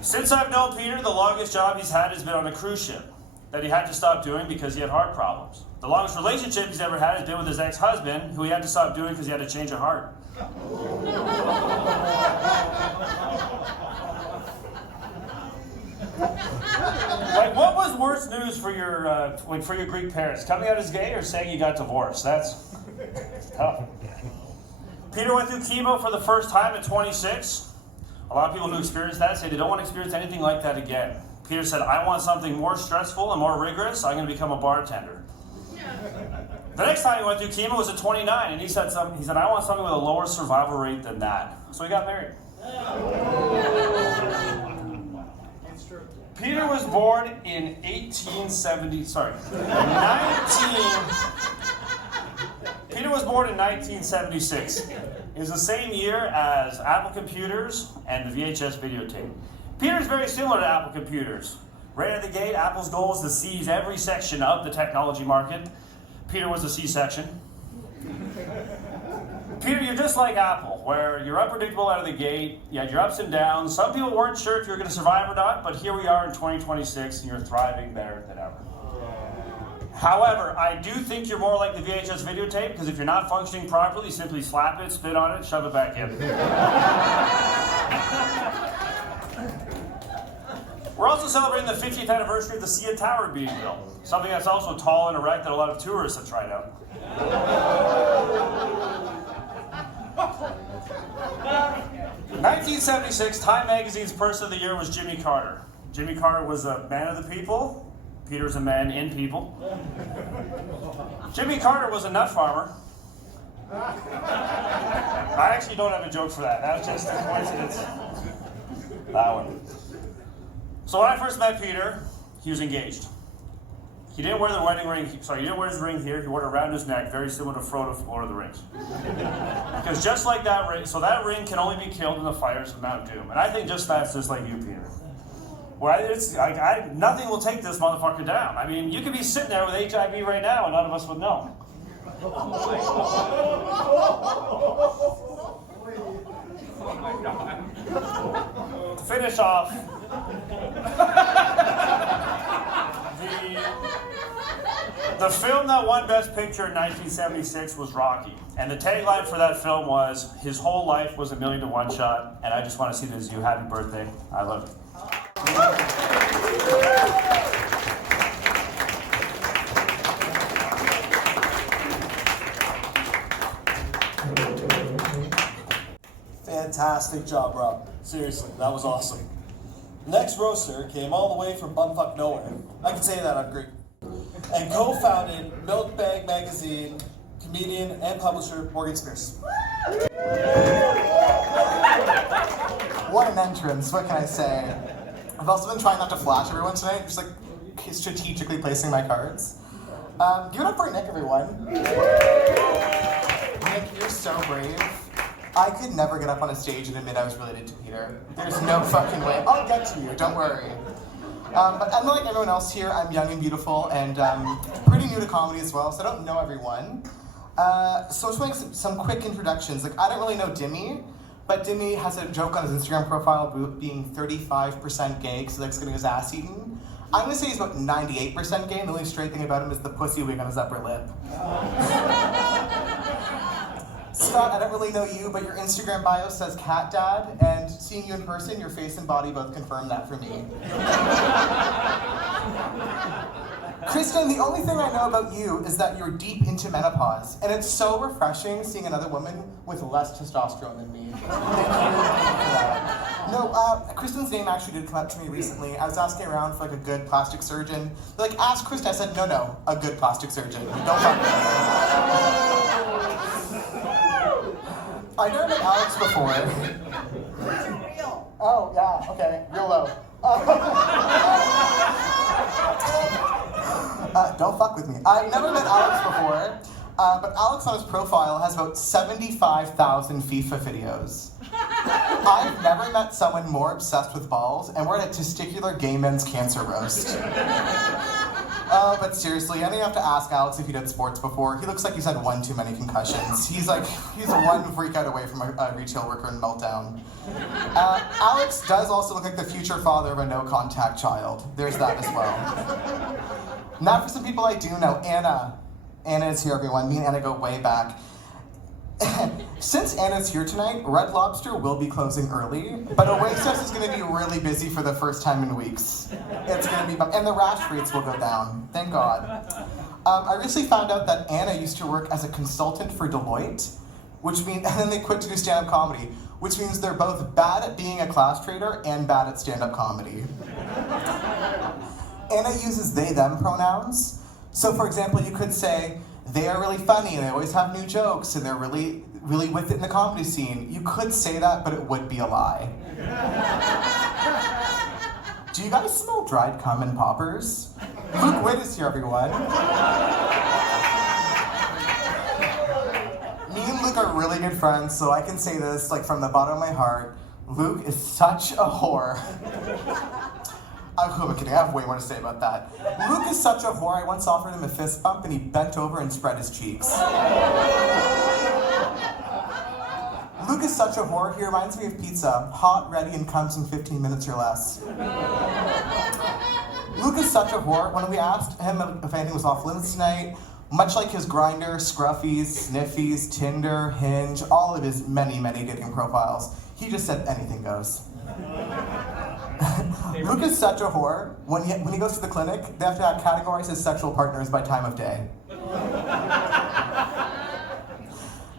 Since I've known Peter, the longest job he's had has been on a cruise ship that he had to stop doing because he had heart problems. The longest relationship he's ever had has been with his ex-husband, who he had to stop doing because he had a change of heart. Like, what was worse news for your Greek parents? Coming out as gay or saying you got divorced? That's tough. Peter went through chemo for the first time at 26. A lot of people who experience that say they don't want to experience anything like that again. Peter said, I want something more stressful and more rigorous. I'm going to become a bartender. The next time he went through chemo was at 29, and he said, I want something with a lower survival rate than that. So he got married. Peter was born in 1976. It was the same year as Apple computers and the VHS videotape. Peter's very similar to Apple computers. Right at the gate, Apple's goal was to seize every section of the technology market. Peter was a C-section. Peter, you're just like Apple, where you're unpredictable out of the gate, you had your ups and downs. Some people weren't sure if you were going to survive or not, but here we are in 2026 and you're thriving better than ever. However, I do think you're more like the VHS videotape, because if you're not functioning properly, simply slap it, spit on it, shove it back in. We're also celebrating the 50th anniversary of the CN Tower being built, something that's also tall and erect that a lot of tourists have tried out. 1976, Time Magazine's Person of the Year was Jimmy Carter. Jimmy Carter was a man of the people. Peter's a man in people. Jimmy Carter was a nut farmer. I actually don't have a joke for that. That was just a coincidence. That one. So when I first met Peter, he was engaged. He didn't wear the wedding ring. He didn't wear his ring here. He wore it around his neck, very similar to Frodo from Lord of the Rings. Because just like that ring, so that ring can only be killed in the fires of Mount Doom. And I think that's just like you, Peter. Where nothing will take this motherfucker down. I mean, you could be sitting there with HIV right now, and none of us would know. To finish off, the film that won Best Picture in 1976 was Rocky. And the tagline for that film was, his whole life was a 1,000,000 to 1 shot, and I just want to see this as you. Happy birthday. I love you. Fantastic job, Rob. Seriously, that was awesome. Next roaster came all the way from bumfuck nowhere. I can say that, I'm Greek. And co-founded Milk Bag Magazine, comedian and publisher Morgan Spiers. What an entrance, what can I say? I've also been trying not to flash everyone tonight, just like strategically placing my cards. Give it up for Nick, everyone. Nick, you're so brave. I could never get up on a stage and admit I was related to Peter. There's no fucking way. I'll get to you, don't worry. But unlike everyone else here, I'm young and beautiful and pretty new to comedy as well, so I don't know everyone. So I just want to make some quick introductions. Like, I don't really know Dimi, but Dimi has a joke on his Instagram profile about being 35% gay because he likes getting his ass eaten. I'm gonna say he's about 98% gay, and the only straight thing about him is the pussy wig on his upper lip. Scott, I don't really know you, but your Instagram bio says cat dad, and seeing you in person, your face and body both confirm that for me. Kristin, the only thing I know about you is that you're deep into menopause, and it's so refreshing seeing another woman with less testosterone than me. No, Kristin's name actually did come up to me recently. I was asking around for like a good plastic surgeon. They're like, ask Kristin. I said, no, a good plastic surgeon. Don't fuck with me. I never met Alex before. Real. Oh, yeah, okay, real low. Don't fuck with me. I've never met Alex before, but Alex on his profile has about 75,000 FIFA videos. I've never met someone more obsessed with balls, and we're at a testicular gay men's cancer roast. But seriously, I don't even have to ask Alex if he did sports before. He looks like he's had one too many concussions. He's one freak out away from a retail worker in meltdown. Alex does also look like the future father of a no-contact child. There's that as well. Now for some people I do know, Anna. Anna is here, everyone. Me and Anna go way back. Since Anna's here tonight, Red Lobster will be closing early, but Oasis is going to be really busy for the first time in weeks. It's going to be, and the rash rates will go down. Thank God. I recently found out that Anna used to work as a consultant for Deloitte, and then they quit to do stand-up comedy, which means they're both bad at being a class trader and bad at stand-up comedy. Anna uses they/them pronouns. So, for example, you could say, they are really funny and they always have new jokes and they're really, really with it in the comedy scene. You could say that, but it would be a lie. Do you guys smell dried cum and poppers? Luke Witt is here, everyone. Me and Luke are really good friends, so I can say this like from the bottom of my heart. Luke is such a whore. I'm kidding, I have way more to say about that. Luke is such a whore, I once offered him a fist bump and he bent over and spread his cheeks. Luke is such a whore, he reminds me of pizza. Hot, ready, and comes in 15 minutes or less. Luke is such a whore, when we asked him if anything was off limits tonight, much like his Grindr, Scruffies, Sniffies, Tinder, Hinge, all of his many, many dating profiles, he just said anything goes. Luke is such a whore. When he goes to the clinic, they have to categorize his sexual partners by time of day.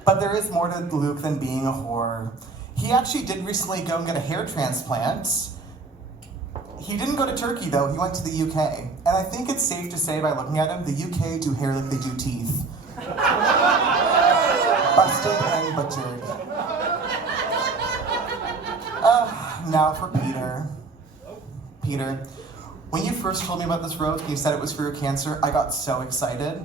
But there is more to Luke than being a whore. He actually did recently go and get a hair transplant. He didn't go to Turkey though, he went to the UK. And I think it's safe to say by looking at him, the UK do hair like they do teeth. But roasted and butchered. Now for Peter. Peter, when you first told me about this roast and you said it was for your cancer, I got so excited.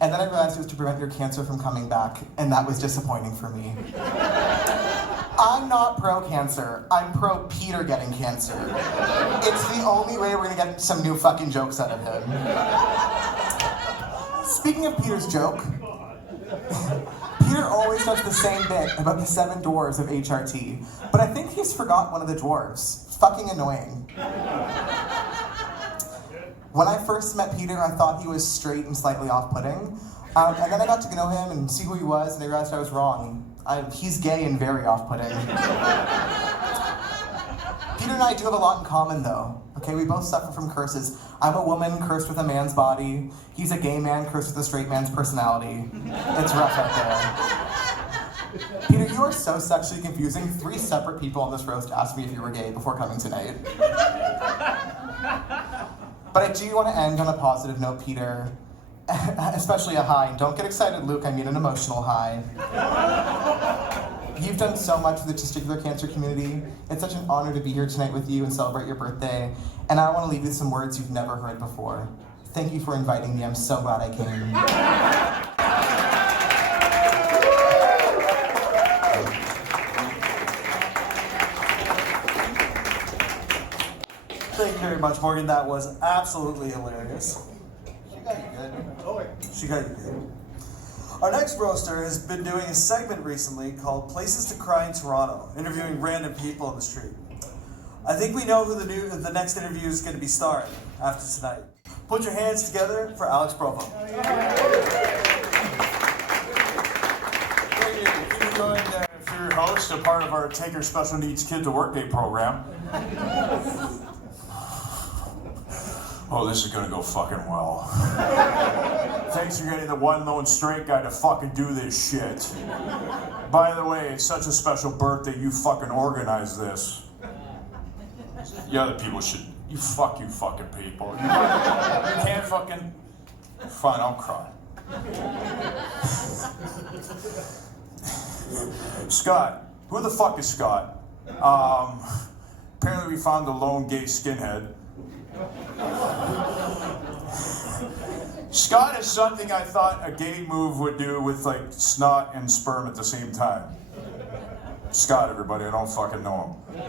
And then I realized it was to prevent your cancer from coming back, and that was disappointing for me. I'm not pro-cancer. I'm pro-Peter getting cancer. It's the only way we're gonna get some new fucking jokes out of him. Speaking of Peter's joke, Peter always does the same bit about the 7 dwarves of HRT, but I think he's forgot one of the dwarves. It's fucking annoying. When I first met Peter, I thought he was straight and slightly off-putting, and then I got to know him and see who he was, and I realized I was wrong. He's gay and very off-putting. Peter and I do have a lot in common, though. Okay, we both suffer from curses. I'm a woman cursed with a man's body. He's a gay man cursed with a straight man's personality. It's rough out there. Peter, you are so sexually confusing. 3 separate people on this roast asked me if you were gay before coming tonight. But I do want to end on a positive note, Peter. Especially a high. Don't get excited, Luke. I mean an emotional high. You've done so much for the testicular cancer community. It's such an honor to be here tonight with you and celebrate your birthday. And I want to leave you with some words you've never heard before. Thank you for inviting me. I'm so glad I came. Thank you very much, Morgan. That was absolutely hilarious. She got you good. She got you good. Our next roaster has been doing a segment recently called Places to Cry in Toronto, interviewing random people on the street. I think we know who the next interview is going to be starring after tonight. Put your hands together for Alex Provo. Thank you. Keep going for your host, a part of our Take Your Special Needs Kid to Work Day program. Oh, this is gonna go fucking well. Thanks for getting the one lone straight guy to fucking do this shit. By the way, it's such a special birthday, you fucking organized this. The other people should, you fucking people. You can't fucking, fine, I'll cry. Scott, who the fuck is Scott? Apparently we found the lone gay skinhead. Scott is something I thought a gay move would do with like snot and sperm at the same time. Scott, everybody, I don't fucking know him.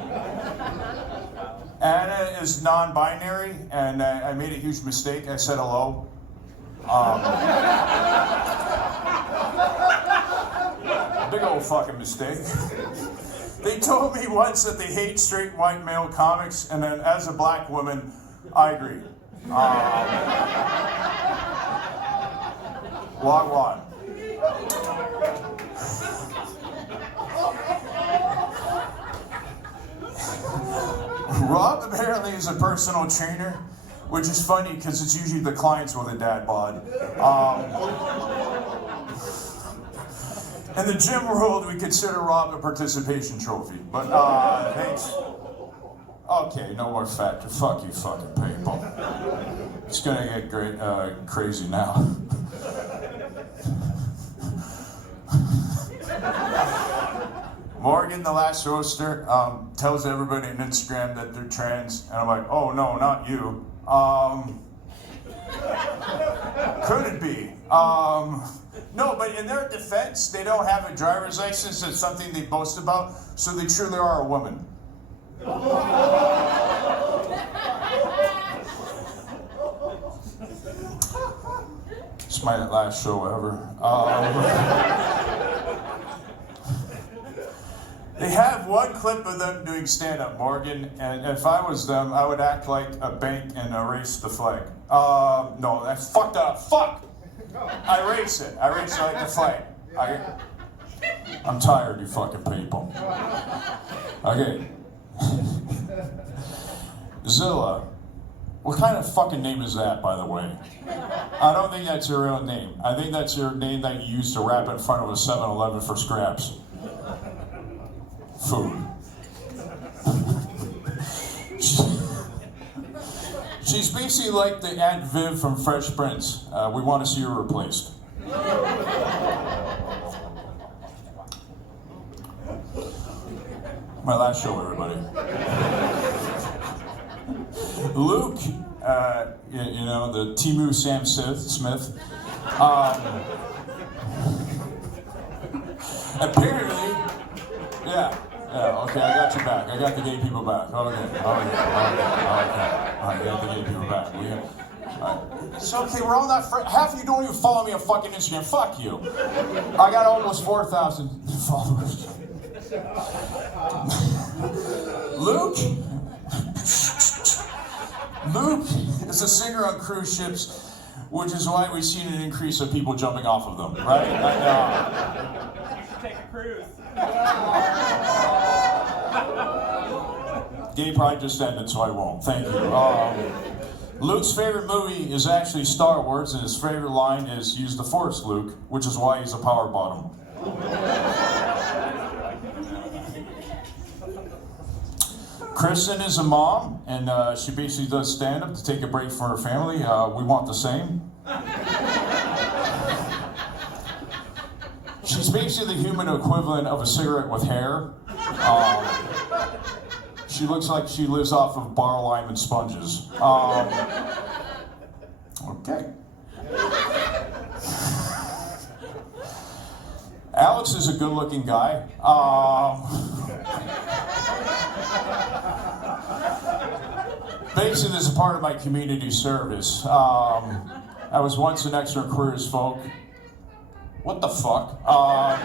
Anna is non-binary, and I made a huge mistake. I said hello. Big old fucking mistake. They told me once that they hate straight white male comics, and then as a black woman, I agree. Wagwan. Rob apparently is a personal trainer, which is funny because it's usually the clients with a dad bod. In the gym world, we consider Rob a participation trophy, but thanks. Okay, no more factor. Fuck you fucking people. It's gonna get great, crazy now. Morgan, the last roaster, tells everybody on Instagram that they're trans, and I'm like, oh no, not you. Could it be? No, but in their defense, they don't have a driver's license. That's something they boast about, so they truly are a woman. It's my last show ever. They have one clip of them doing stand-up, Morgan, and if I was them, I would act like a bank and erase the flag. No, that's fucked up. Fuck! I erase it. I erase it like the flag. I'm tired, you fucking people. Okay. Zillah. What kind of fucking name is that, by the way? I don't think that's your real name. I think that's your name that you used to rap in front of a 7-Eleven for scraps. Food. She's basically like the Aunt Viv from Fresh Prince. We want to see her replaced. My last show, everybody. Luke, you know, the Timu Sam Smith. Apparently, yeah, okay, I got you back. I got the gay people back. Okay. I got the gay people back. It's okay, we're all not friends. Half of you don't even follow me on fucking Instagram. Fuck you. I got almost 4,000 followers. Luke is a singer on cruise ships, which is why we've seen an increase of people jumping off of them, right? Take a cruise. Gay Pride just ended, so I won't. Thank you. Luke's favorite movie is actually Star Wars, and his favorite line is "Use the Force, Luke," which is why he's a power bottom. Kristin is a mom, and she basically does stand-up to take a break from her family. We want the same. She's basically the human equivalent of a cigarette with hair. She looks like she lives off of bar lime and sponges. Okay. Alex is a good-looking guy. Basically, this is part of my community service. I was once an extra careers folk. What the fuck? All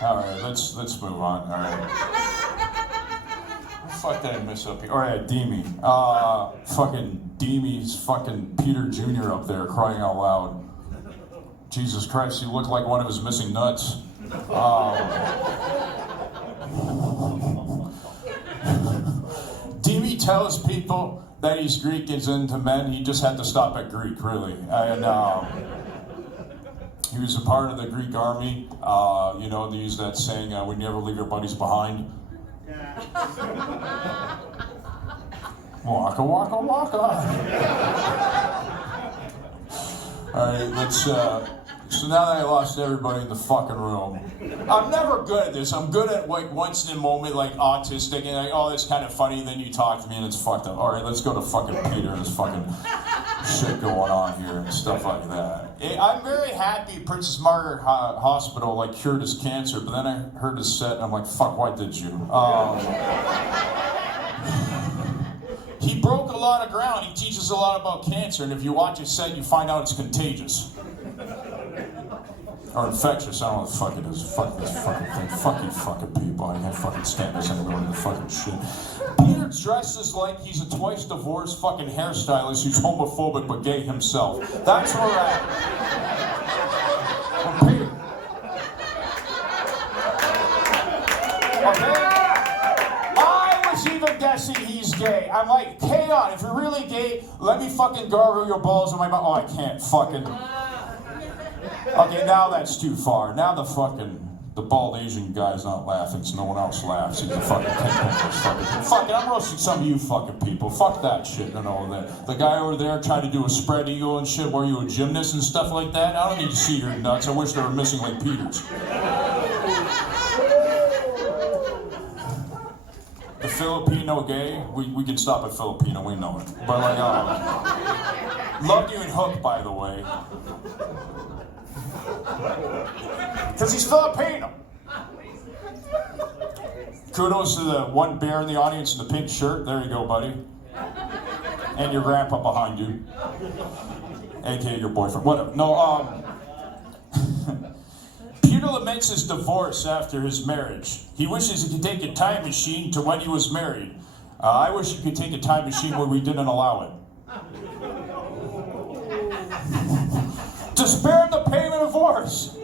right, let's move on. All right. What the fuck did I miss up here? All right, Dimi. Fucking Dimi's fucking Peter Jr. up there crying out loud. Jesus Christ, you look like one of his missing nuts. Dimi tells people that he's Greek is into men. He just had to stop at Greek, really. And he was a part of the Greek army. You know, they use that saying, we never leave your buddies behind. Waka, waka, waka. All right, let's, so now that I lost everybody in the fucking room, I'm never good at this. I'm good at like once in a moment, like autistic, and like, oh, that's kind of funny, and then you talk to me and it's fucked up. All right, let's go to fucking Peter and this fucking shit going on here and stuff like that. I'm very happy Princess Margaret Hospital like cured his cancer, but then I heard his set and I'm like, fuck, why did you? He broke a lot of ground. He teaches a lot about cancer, and if you watch his set, you find out it's contagious. Or infectious, I don't know what the fuck it is. Fuck this fucking thing. Fuck you fucking people. I can't fucking stand this anymore in the fucking shit. Peter dresses like he's a twice divorced fucking hairstylist who's homophobic but gay himself. That's where we're at. Well, Peter. Okay? I was even guessing he's gay. I'm like, hey on, if you're really gay, let me fucking gargle your balls in my mouth. Oh, I can't fucking. Okay, now that's too far. Now the bald Asian guy's not laughing, so no one else laughs. He's a fucking fuck it, I'm roasting some of you fucking people. Fuck that shit and all that. The guy over there trying to do a spread eagle and shit, were you a gymnast and stuff like that? I don't need to see your nuts. I wish they were missing like Peter's. The Filipino gay, we can stop at Filipino, we know it. But like, loved you in Hook, by the way. Because he's Filipino. Kudos to the one bear in the audience in the pink shirt. There you go, buddy. And your grandpa behind you. AKA your boyfriend. Whatever. No, Peter laments his divorce after his marriage. He wishes he could take a time machine to when he was married. I wish you could take a time machine where we didn't allow it. To spare him the pain of divorce.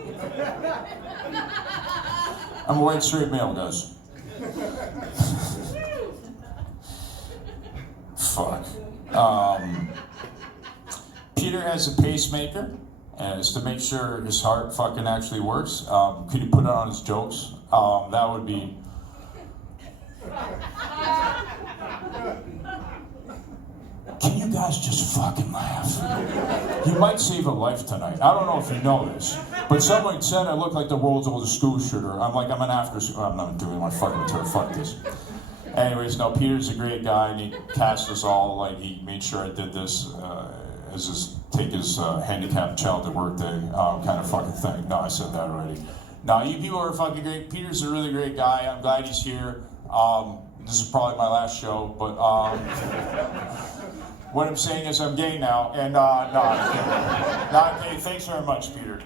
I'm a white straight male, guys. Fuck. Peter has a pacemaker, and it's to make sure his heart fucking actually works. Could you put it on his jokes? That would be. Can you you guys just fucking laugh? You might save a life tonight. I don't know if you know this, but someone said I look like the world's oldest school shooter. I'm an after school. I'm not doing my fucking tour. Fuck this. Anyways, no, Peter's a great guy, and he cast us all. Like, he made sure I did this as his take his handicapped child to work day kind of fucking thing. No, I said that already. No, you people are fucking great. Peter's a really great guy. I'm glad he's here. This is probably my last show, but what I'm saying is I'm gay now, and no, I'm kidding. Not gay. Thanks very much, Peter.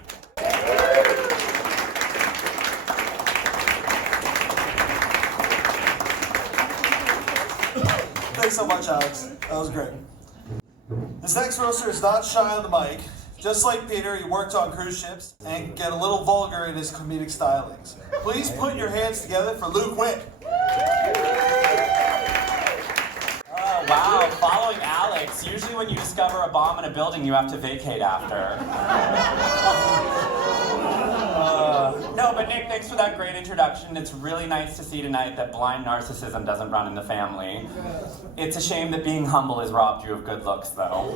Thanks so much, Alex. That was great. This next roaster is not shy on the mic. Just like Peter, he worked on cruise ships and can get a little vulgar in his comedic stylings. Please put your hands together for Luke Witt. Oh, wow, following Alex. Usually when you discover a bomb in a building, you have to vacate after. No, but Nick, thanks for that great introduction. It's really nice to see tonight that blind narcissism doesn't run in the family. It's a shame that being humble has robbed you of good looks, though.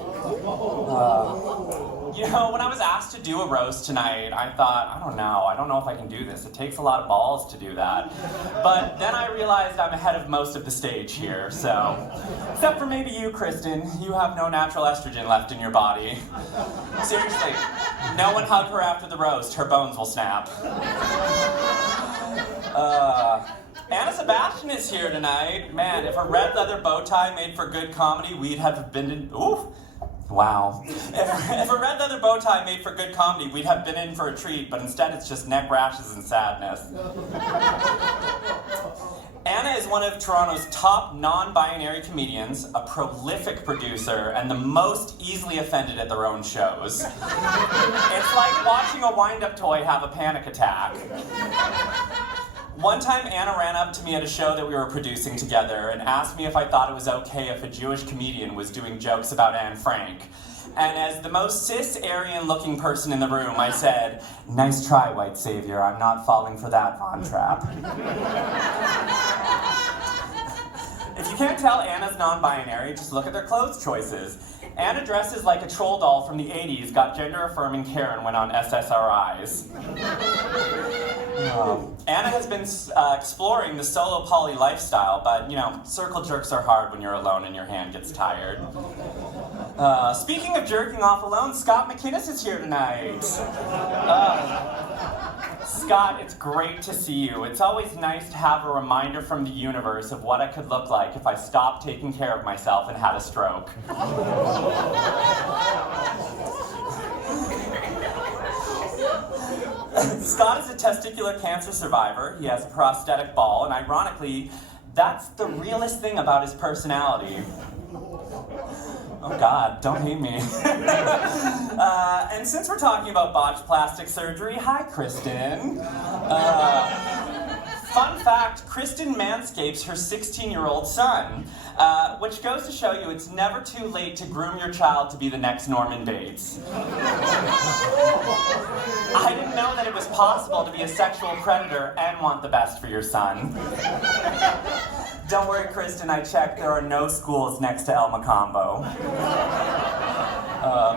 You know, when I was asked to do a roast tonight, I thought, I don't know if I can do this. It takes a lot of balls to do that. But then I realized I'm ahead of most of the stage here, so. Except for maybe you, Kristin. You have no natural estrogen left in your body. Seriously, no one hug her after the roast. Her bones will snap. Anna Sebastien is here tonight. Man, if a red leather bow tie made for good comedy, we'd have been in. Ooh. Wow. If a red leather bow tie made for good comedy, we'd have been in for a treat, but instead it's just neck rashes and sadness. Anna is one of Toronto's top non-binary comedians, a prolific producer, and the most easily offended at their own shows. It's like watching a wind-up toy have a panic attack. One time Anna ran up to me at a show that we were producing together and asked me if I thought it was okay if a Jewish comedian was doing jokes about Anne Frank. And as the most cis-Aryan-looking person in the room, I said, "Nice try, white savior. I'm not falling for that Von Trapp." If you can't tell Anna's non-binary, just look at their clothes choices. Anna dresses like a troll doll from the 80s, got gender-affirming care, and went on SSRIs. Anna has been exploring the solo poly lifestyle, but, you know, circle jerks are hard when you're alone and your hand gets tired. Speaking of jerking off alone, Scott McInnes is here tonight. Scott, it's great to see you. It's always nice to have a reminder from the universe of what I could look like if I stopped taking care of myself and had a stroke. Scott is a testicular cancer survivor. He has a prosthetic ball, and ironically, that's the realest thing about his personality. Oh God, don't hate me. And since we're talking about botched plastic surgery, hi Kristin. Fun fact, Kristin manscapes her 16-year-old son, which goes to show you it's never too late to groom your child to be the next Norman Bates. I didn't know that it was possible to be a sexual predator and want the best for your son. Don't worry, Kristin, I checked. There are no schools next to El Mocambo.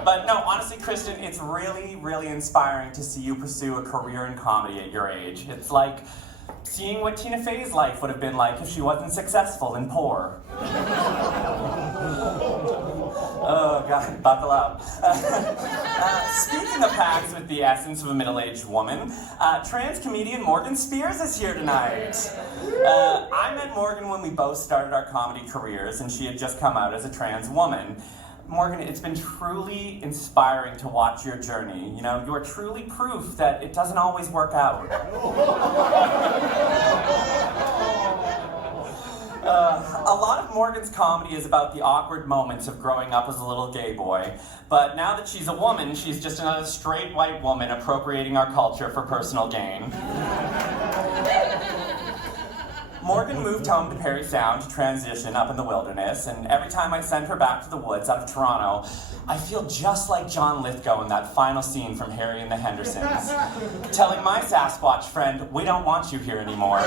But no, honestly, Kristin, it's really, really inspiring to see you pursue a career in comedy at your age. It's like seeing what Tina Fey's life would have been like if she wasn't successful and poor. Oh God, buckle up. Speaking of hacks with the essence of a middle-aged woman, trans comedian Morgan Spiers is here tonight. I met Morgan when we both started our comedy careers, and she had just come out as a trans woman. Morgan, it's been truly inspiring to watch your journey. You know, you are truly proof that it doesn't always work out. A lot of Morgan's comedy is about the awkward moments of growing up as a little gay boy. But now that she's a woman, she's just another straight white woman appropriating our culture for personal gain. Morgan moved home to Parry Sound to transition up in the wilderness, and every time I send her back to the woods out of Toronto, I feel just like John Lithgow in that final scene from Harry and the Hendersons, telling my Sasquatch friend, "We don't want you here anymore."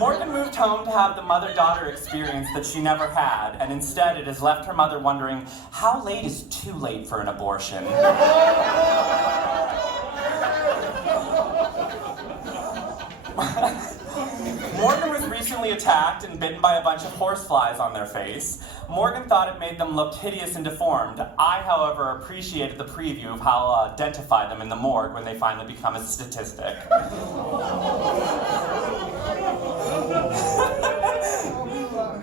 Morgan moved home to have the mother-daughter experience that she never had, and instead it has left her mother wondering, how late is too late for an abortion? Morgan was recently attacked and bitten by a bunch of horseflies on their face. Morgan thought it made them look hideous and deformed. I, however, appreciated the preview of how I'll identify them in the morgue when they finally become a statistic.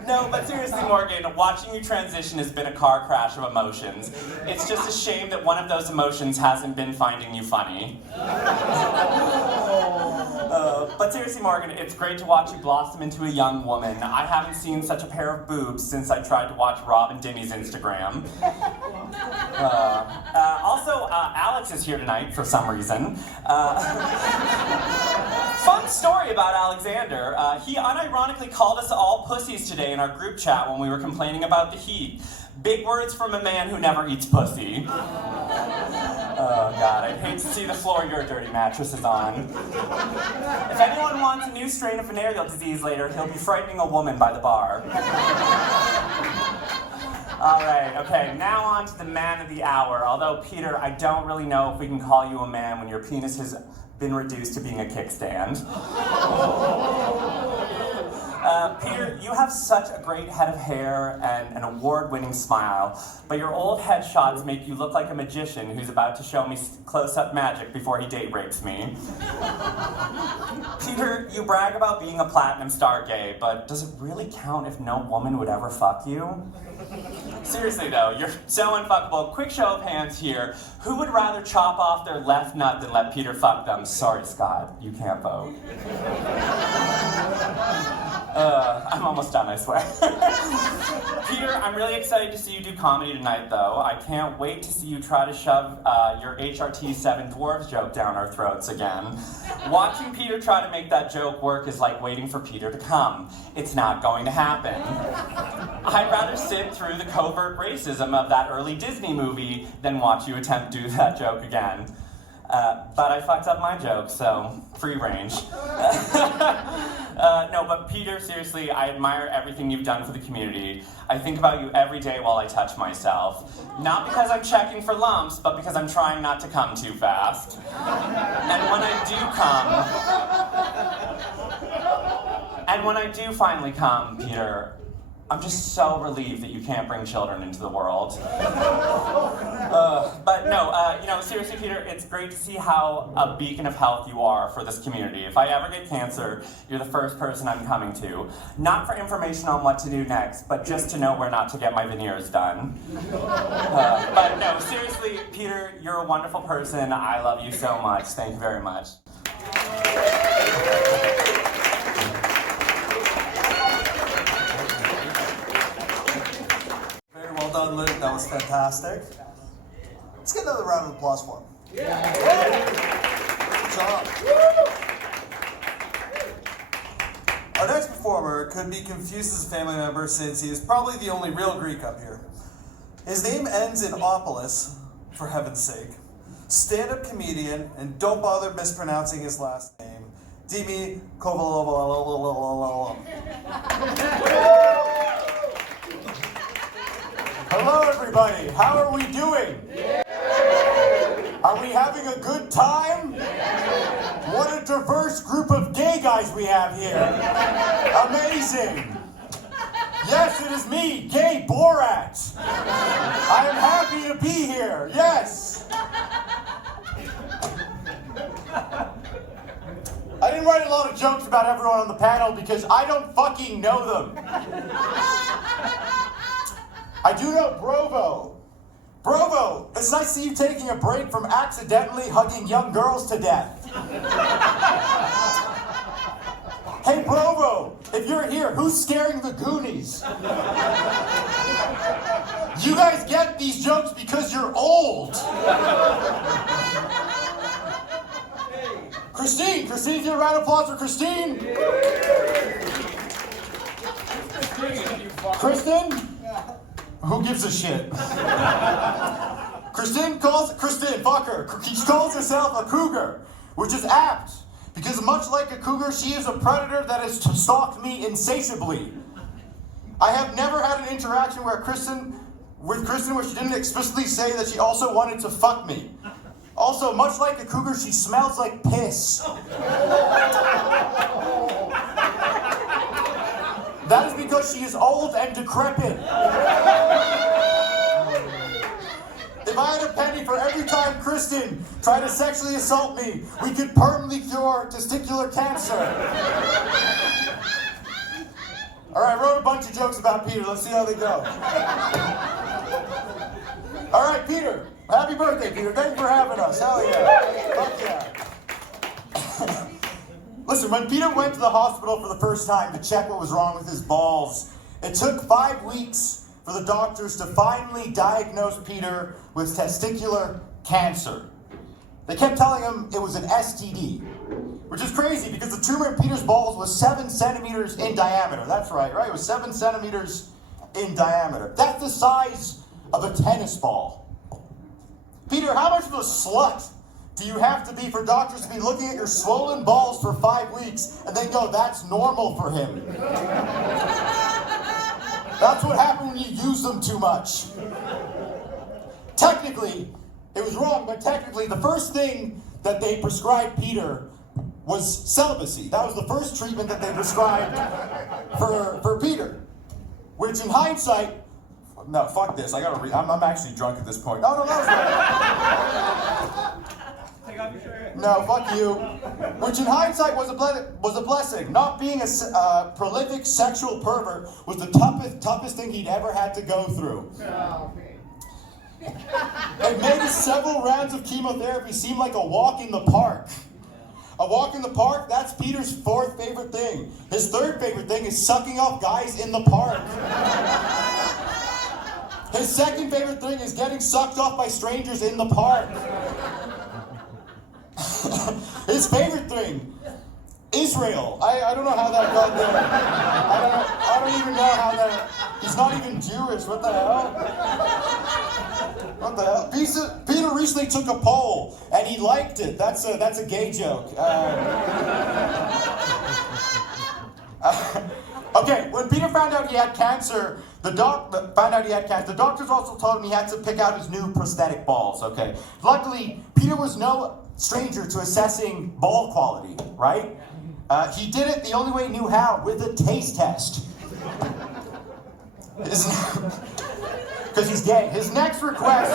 No, but seriously, Morgan, watching you transition has been a car crash of emotions. It's just a shame that one of those emotions hasn't been finding you funny. But seriously, Morgan, it's great to watch you blossom into a young woman. I haven't seen such a pair of boobs since I tried to watch Rob and Dimi's Instagram. Also, Alex is here tonight for some reason. Fun story about Alexander. He unironically called us all pussies today in our group chat when we were complaining about the heat. Big words from a man who never eats pussy. Oh God, I'd hate to see the floor your dirty mattress is on. If anyone wants a new strain of venereal disease later, he'll be frightening a woman by the bar. All right, okay, now on to the man of the hour. Although, Peter, I don't really know if we can call you a man when your penis has been reduced to being a kickstand. Peter, you have such a great head of hair and an award-winning smile, but your old headshots make you look like a magician who's about to show me close-up magic before he date rapes me. Peter, you brag about being a platinum star gay, but does it really count if no woman would ever fuck you? Seriously though, you're so unfuckable. Quick show of hands here. Who would rather chop off their left nut than let Peter fuck them? Sorry, Scott, you can't vote. I'm almost done, I swear. Peter, I'm really excited to see you do comedy tonight, though. I can't wait to see you try to shove your HRT 7 Dwarves joke down our throats again. Watching Peter try to make that joke work is like waiting for Peter to come. It's not going to happen. I'd rather sit through the covert racism of that early Disney movie than watch you attempt to do that joke again. But I fucked up my joke, so free range. No, but Peter, seriously, I admire everything you've done for the community. I think about you every day while I touch myself. Not because I'm checking for lumps, but because I'm trying not to come too fast. And when I do finally come, Peter, I'm just so relieved that you can't bring children into the world. But no, seriously, Peter, it's great to see how a beacon of health you are for this community. If I ever get cancer, you're the first person I'm coming to. Not for information on what to do next, but just to know where not to get my veneers done. But no, seriously, Peter, you're a wonderful person. I love you so much. Thank you very much. Well done, Luke. That was fantastic. Let's get another round of applause for him. Yeah. Good job. Our next performer could be confused as a family member since he is probably the only real Greek up here. His name ends in Opolis, for heaven's sake. Stand-up comedian, and don't bother mispronouncing his last name, Dimi Kolovopoulos. Hello, everybody. How are we doing? Are we having a good time? What a diverse group of gay guys we have here. Amazing. Yes, it is me, Gay Borat. I am happy to be here. Yes. I didn't write a lot of jokes about everyone on the panel because I don't fucking know them. I do know Brovo. Brovo, it's nice to see you taking a break from accidentally hugging young girls to death. Hey, Brovo, if you're here, who's scaring the Goonies? You guys get these jokes because you're old. Christine, do you a round of applause for Christine? Kristen? Who gives a shit? Kristen, fuck her. She calls herself a cougar, which is apt, Because much like a cougar, she is a predator that has stalked me insatiably. I have never had an interaction where Kristin where she didn't explicitly say that she also wanted to fuck me. Also, much like a cougar, she smells like piss. That is because she is old and decrepit. If I had a penny for every time Kristin tried to sexually assault me, we could permanently cure testicular cancer. All right, I wrote a bunch of jokes about Peter. Let's see how they go. All right, Peter. Happy birthday, Peter. Thanks for having us. Hell yeah. Fuck yeah. Listen, when Peter went to the hospital for the first time to check what was wrong with his balls, it took 5 weeks for the doctors to finally diagnose Peter with testicular cancer. They kept telling him it was an STD, which is crazy because the tumor in Peter's balls was 7 centimeters in diameter. That's right? It was 7 centimeters in diameter. That's the size of a tennis ball. Peter, how much of a slut do you have to be for doctors to be looking at your swollen balls for 5 weeks and then go, that's normal for him? That's what happened when you use them too much. Technically, it was wrong, but technically the first thing that they prescribed Peter was celibacy. That was the first treatment that they prescribed for Peter. Which in hindsight, no, fuck this. I gotta I'm actually drunk at this point. Oh, no, that was right. Take off your shirt. No, fuck you. Which in hindsight was a blessing. Not being a prolific sexual pervert was the toughest thing he'd ever had to go through. Oh, It made his several rounds of chemotherapy seem like a walk in the park. A walk in the park, that's Peter's 4th favorite thing. His 3rd favorite thing is sucking off guys in the park. His 2nd favorite thing is getting sucked off by strangers in the park. His favorite thing, Israel. I don't know how that got there. I don't even know how that. He's not even Jewish. What the hell? What the hell? Peter recently took a poll and he liked it. That's a gay joke. Okay, when Peter found out he had cancer, the doctors also told him he had to pick out his new prosthetic balls. Okay, luckily Peter was no stranger to assessing ball quality, right? He did it the only way he knew how, with a taste test. Because he's gay. His next request,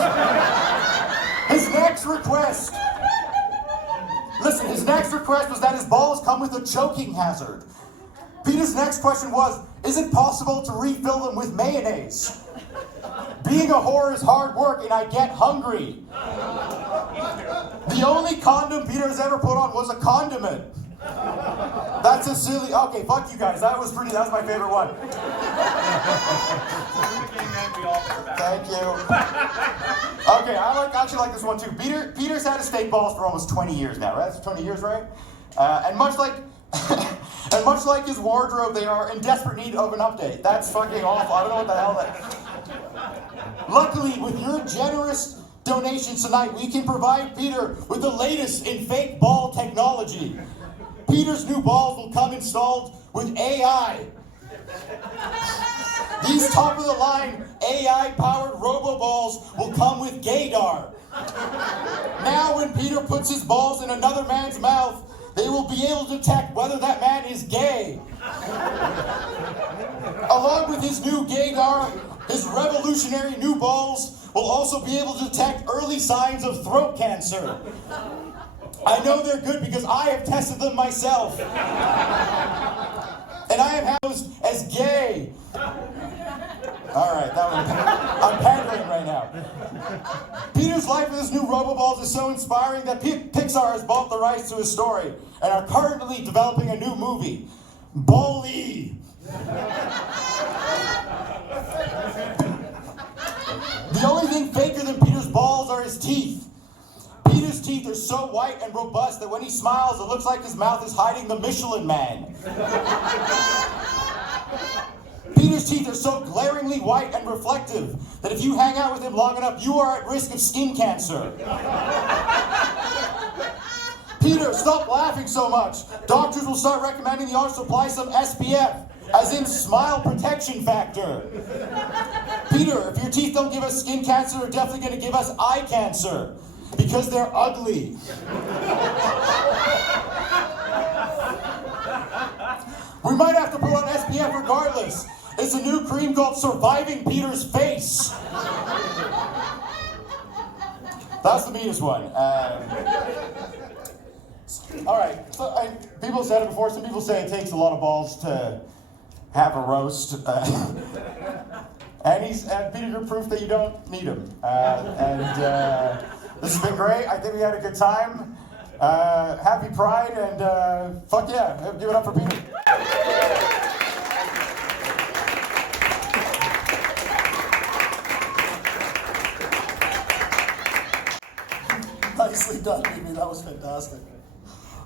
listen, his next request was that his balls come with a choking hazard. Peter's next question was, is it possible to refill them with mayonnaise? Being a whore is hard work and I get hungry. The only condom Peter has ever put on was a condiment. That's a silly, okay, fuck you guys. That was my favorite one. Thank you. Okay, I actually like this one too. Peter's had his fake balls for almost 20 years now, right? That's 20 years, right? And much like his wardrobe, they are in desperate need of an update. That's fucking awful. I don't know what the hell that. Luckily, with your generous donations tonight, we can provide Peter with the latest in fake ball technology. Peter's new balls will come installed with AI. These top-of-the-line AI-powered robo-balls will come with gaydar. Now when Peter puts his balls in another man's mouth, they will be able to detect whether that man is gay. Along with his new gaydar, his revolutionary new balls will also be able to detect early signs of throat cancer. I know they're good because I have tested them myself. And I am housed as gay. All right, I'm pandering right now. Peter's life with his new robo-balls is so inspiring that Pixar has bought the rights to his story and are currently developing a new movie, Ball-E. The only thing faker than Peter's balls are his teeth. Peter's teeth are so white and robust that when he smiles, it looks like his mouth is hiding the Michelin Man. Peter's teeth are so glaringly white and reflective that if you hang out with him long enough, you are at risk of skin cancer. Peter, stop laughing so much. Doctors will start recommending the artist apply some SPF, as in smile protection factor. Peter, if your teeth don't give us skin cancer, they're definitely going to give us eye cancer, because they're ugly. We might have to put on SPF regardless. It's a new cream called Surviving Peter's Face. That's the meanest one. All right, so people said it before. Some people say it takes a lot of balls to have a roast. And Peter, you're proof that you don't need them. This has been great. I think we had a good time. Happy Pride, and fuck yeah, give it up for Peter. Nicely done, Dimi. That was fantastic.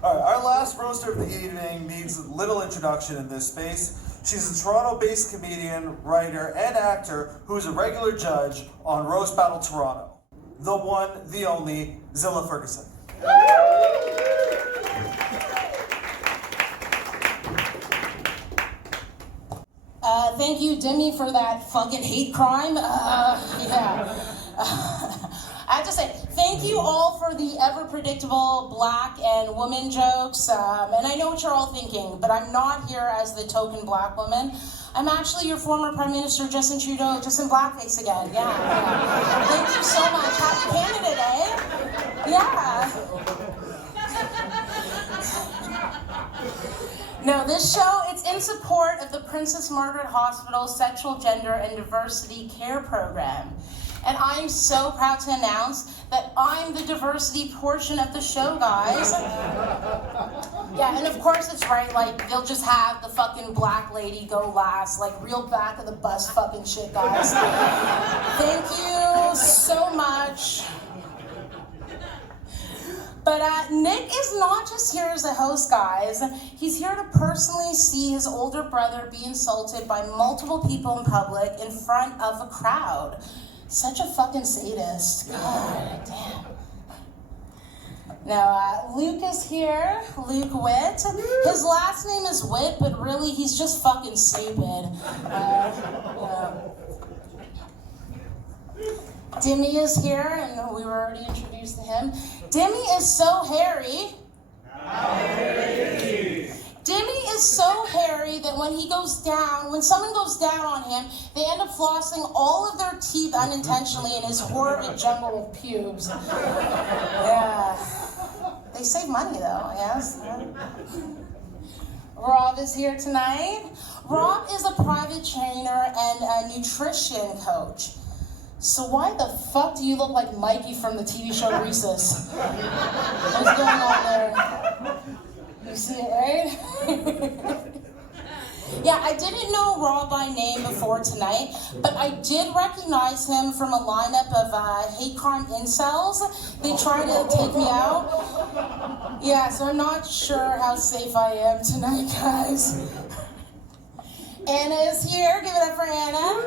All right, our last roaster of the evening needs little introduction in this space. She's a Toronto-based comedian, writer, and actor who is a regular judge on Roast Battle Toronto. The one, the only, Zillah Ferguson. Thank you, Dimi, for that fucking hate crime. Yeah. I have to say, thank you all for the ever-predictable black and woman jokes. And I know what you're all thinking, but I'm not here as the token black woman. I'm actually your former Prime Minister, Justin Trudeau, just in blackface again. Yeah. Thank you so much. Happy Canada Day. Yeah. No, this show, it's in support of the Princess Margaret Hospital Sexual, Gender, and Diversity Care Program. And I'm so proud to announce that I'm the diversity portion of the show, guys. Yeah, and of course it's right, like, they'll just have the fucking black lady go last, like, real back of the bus fucking shit, guys. Thank you so much. But Nick is not just here as a host, guys. He's here to personally see his older brother be insulted by multiple people in public in front of a crowd. Such a fucking sadist. God damn. Now, Luke is here, Luke Witt. His last name is Witt, but really he's just fucking stupid. Dimi is here, and we were already introduced to him. Dimi is so hairy. Dimi is so hairy that when he goes down, when someone goes down on him, they end up flossing all of their teeth unintentionally in his horrid jungle of pubes. Yeah. They save money though, yes. Rob is here tonight. Rob is a private trainer and a nutrition coach. So why the fuck do you look like Mikey from the TV show Recess? What's going on there? You see it, right? Yeah, I didn't know Rob by name before tonight, but I did recognize him from a lineup of hate crime incels. They tried to take me out. Yeah, so I'm not sure how safe I am tonight, guys. Anna is here. Give it up for Anna.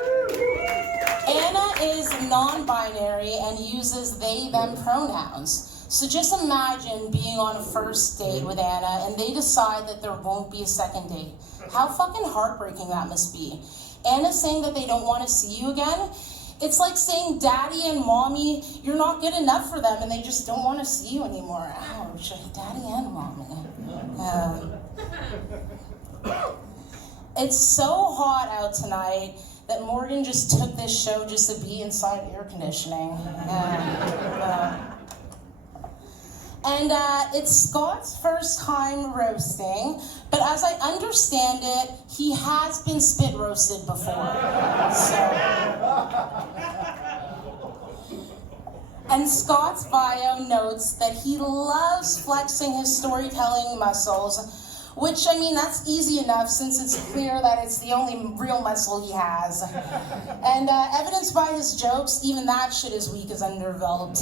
Anna is non-binary and uses they, them pronouns. So just imagine being on a first date with Anna and they decide that there won't be a second date. How fucking heartbreaking that must be. Anna's saying that they don't want to see you again. It's like saying daddy and mommy, you're not good enough for them and they just don't want to see you anymore. Ouch, daddy and mommy. It's so hot out tonight that Morgan just took this show just to be inside air conditioning. And it's Scott's first time roasting, but as I understand it, he has been spit roasted before. And Scott's bio notes that he loves flexing his storytelling muscles, which, I mean, that's easy enough since it's clear that it's the only real muscle he has. And evidenced by his jokes, even that shit is weak as underdeveloped.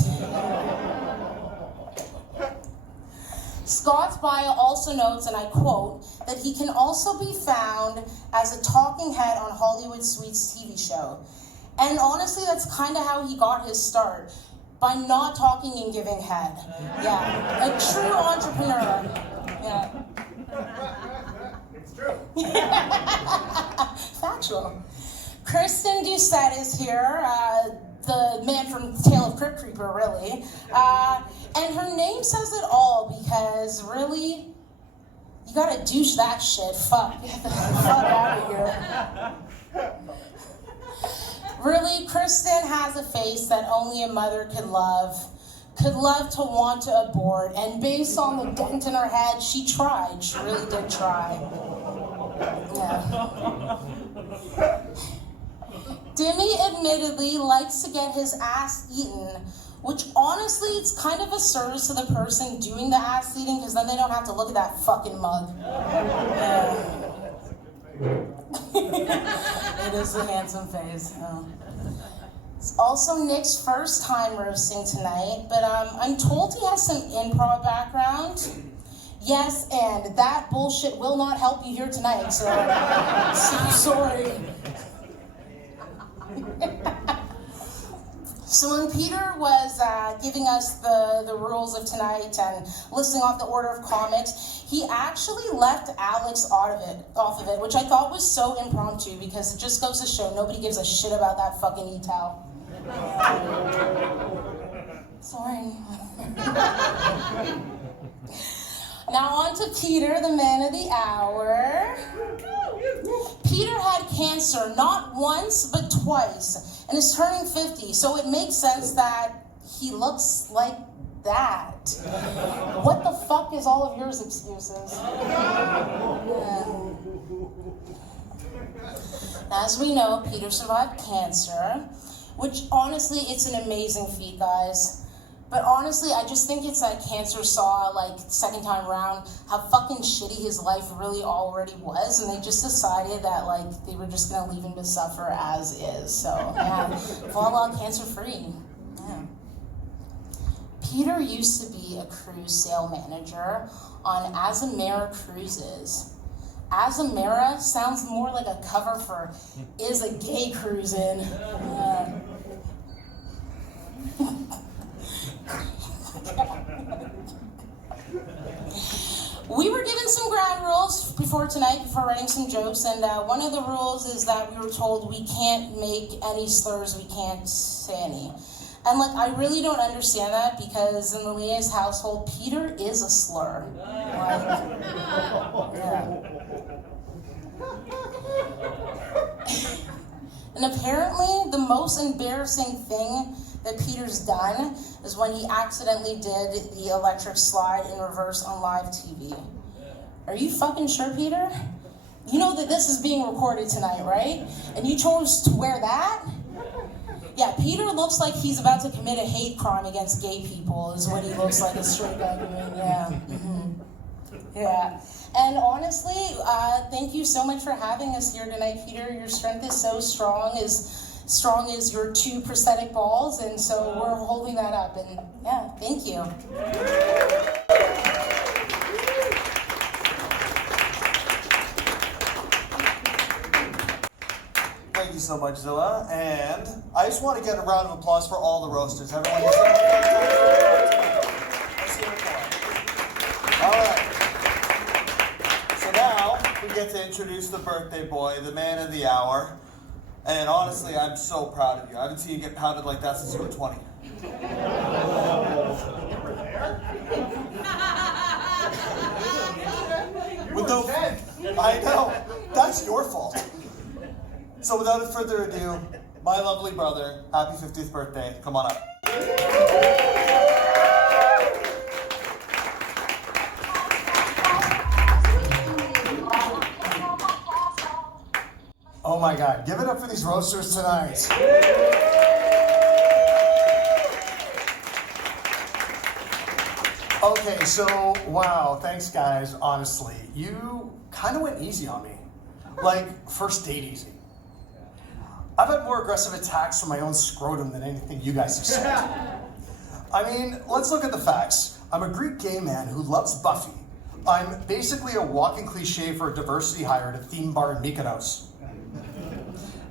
Scott's bio also notes, and I quote, that he can also be found as a talking head on Hollywood Suites TV show. And honestly, that's kind of how he got his start. by not talking and giving head. Yeah, a true entrepreneur. Yeah. It's true. Factual. Kristin Doucet is here, the man from Tale of Crypt Creeper, really. And her name says it all because, really, you gotta douche that shit. Fuck. Get the fuck out of here. Really, Kristin has a face that only a mother could love to want to abort, and based on the dent in her head, she tried. She really did try. Yeah. Dimi admittedly likes to get his ass eaten, which honestly, it's kind of a service to the person doing the ass eating, because then they don't have to look at that fucking mug. Yeah. It is a handsome face. Oh. It's also Nick's first time roasting tonight, but I'm told he has some improv background. Yes, and that bullshit will not help you here tonight, so sorry. So when Peter was giving us the rules of tonight and listing off the order of comics, he actually left Alex off of it, which I thought was so impromptu because it just goes to show nobody gives a shit about that fucking e-towel. Sorry. Now on to Peter, the man of the hour. Peter had cancer not once, but twice, and is turning 50, so it makes sense that he looks like that. What the fuck is all of yours excuses? Yeah. As we know, Peter survived cancer, which honestly, it's an amazing feat, guys. But honestly, I just think it's that cancer saw, like, second time around, how fucking shitty his life really already was, and they just decided that, like, they were just gonna leave him to suffer as is. So, yeah, voila, cancer-free. Yeah. Peter used to be a cruise sail manager on Azamara Cruises. Azamara sounds more like a cover for Is a Gay Cruisin'. We were given some ground rules before writing some jokes, and one of the rules is that we were told we can't make any slurs, we can't say any. And like, I really don't understand that, because in the Laneas household, Peter is a slur. Like, yeah. And apparently, the most embarrassing thing that Peter's done is when he accidentally did the electric slide in reverse on live TV. Are you fucking sure, Peter? You know that this is being recorded tonight, right? And you chose to wear that? Yeah, Peter looks like he's about to commit a hate crime against gay people, is what he looks like, a straight guy doing, yeah. Mm-hmm. Yeah. And honestly, thank you so much for having us here tonight, Peter. Your strength is so strong as your 2 prosthetic balls, and so we're holding that up, and yeah, thank you. Thank you so much, Zillah, and I just want to get a round of applause for all the roasters. Everyone, let's hear it for them. All right. So now we get to introduce the birthday boy, the man of the hour. And honestly, I'm so proud of you. I haven't seen you get pounded like that since you were 20. I know. That's your fault. So without further ado, my lovely brother, happy 50th birthday. Come on up. Oh my God, give it up for these roasters tonight. Okay, so, wow, thanks guys, honestly. You kind of went easy on me. Like, first date easy. I've had more aggressive attacks from my own scrotum than anything you guys have said. I mean, let's look at the facts. I'm a Greek gay man who loves Buffy. I'm basically a walking cliche for a diversity hire at a theme bar in Mykonos.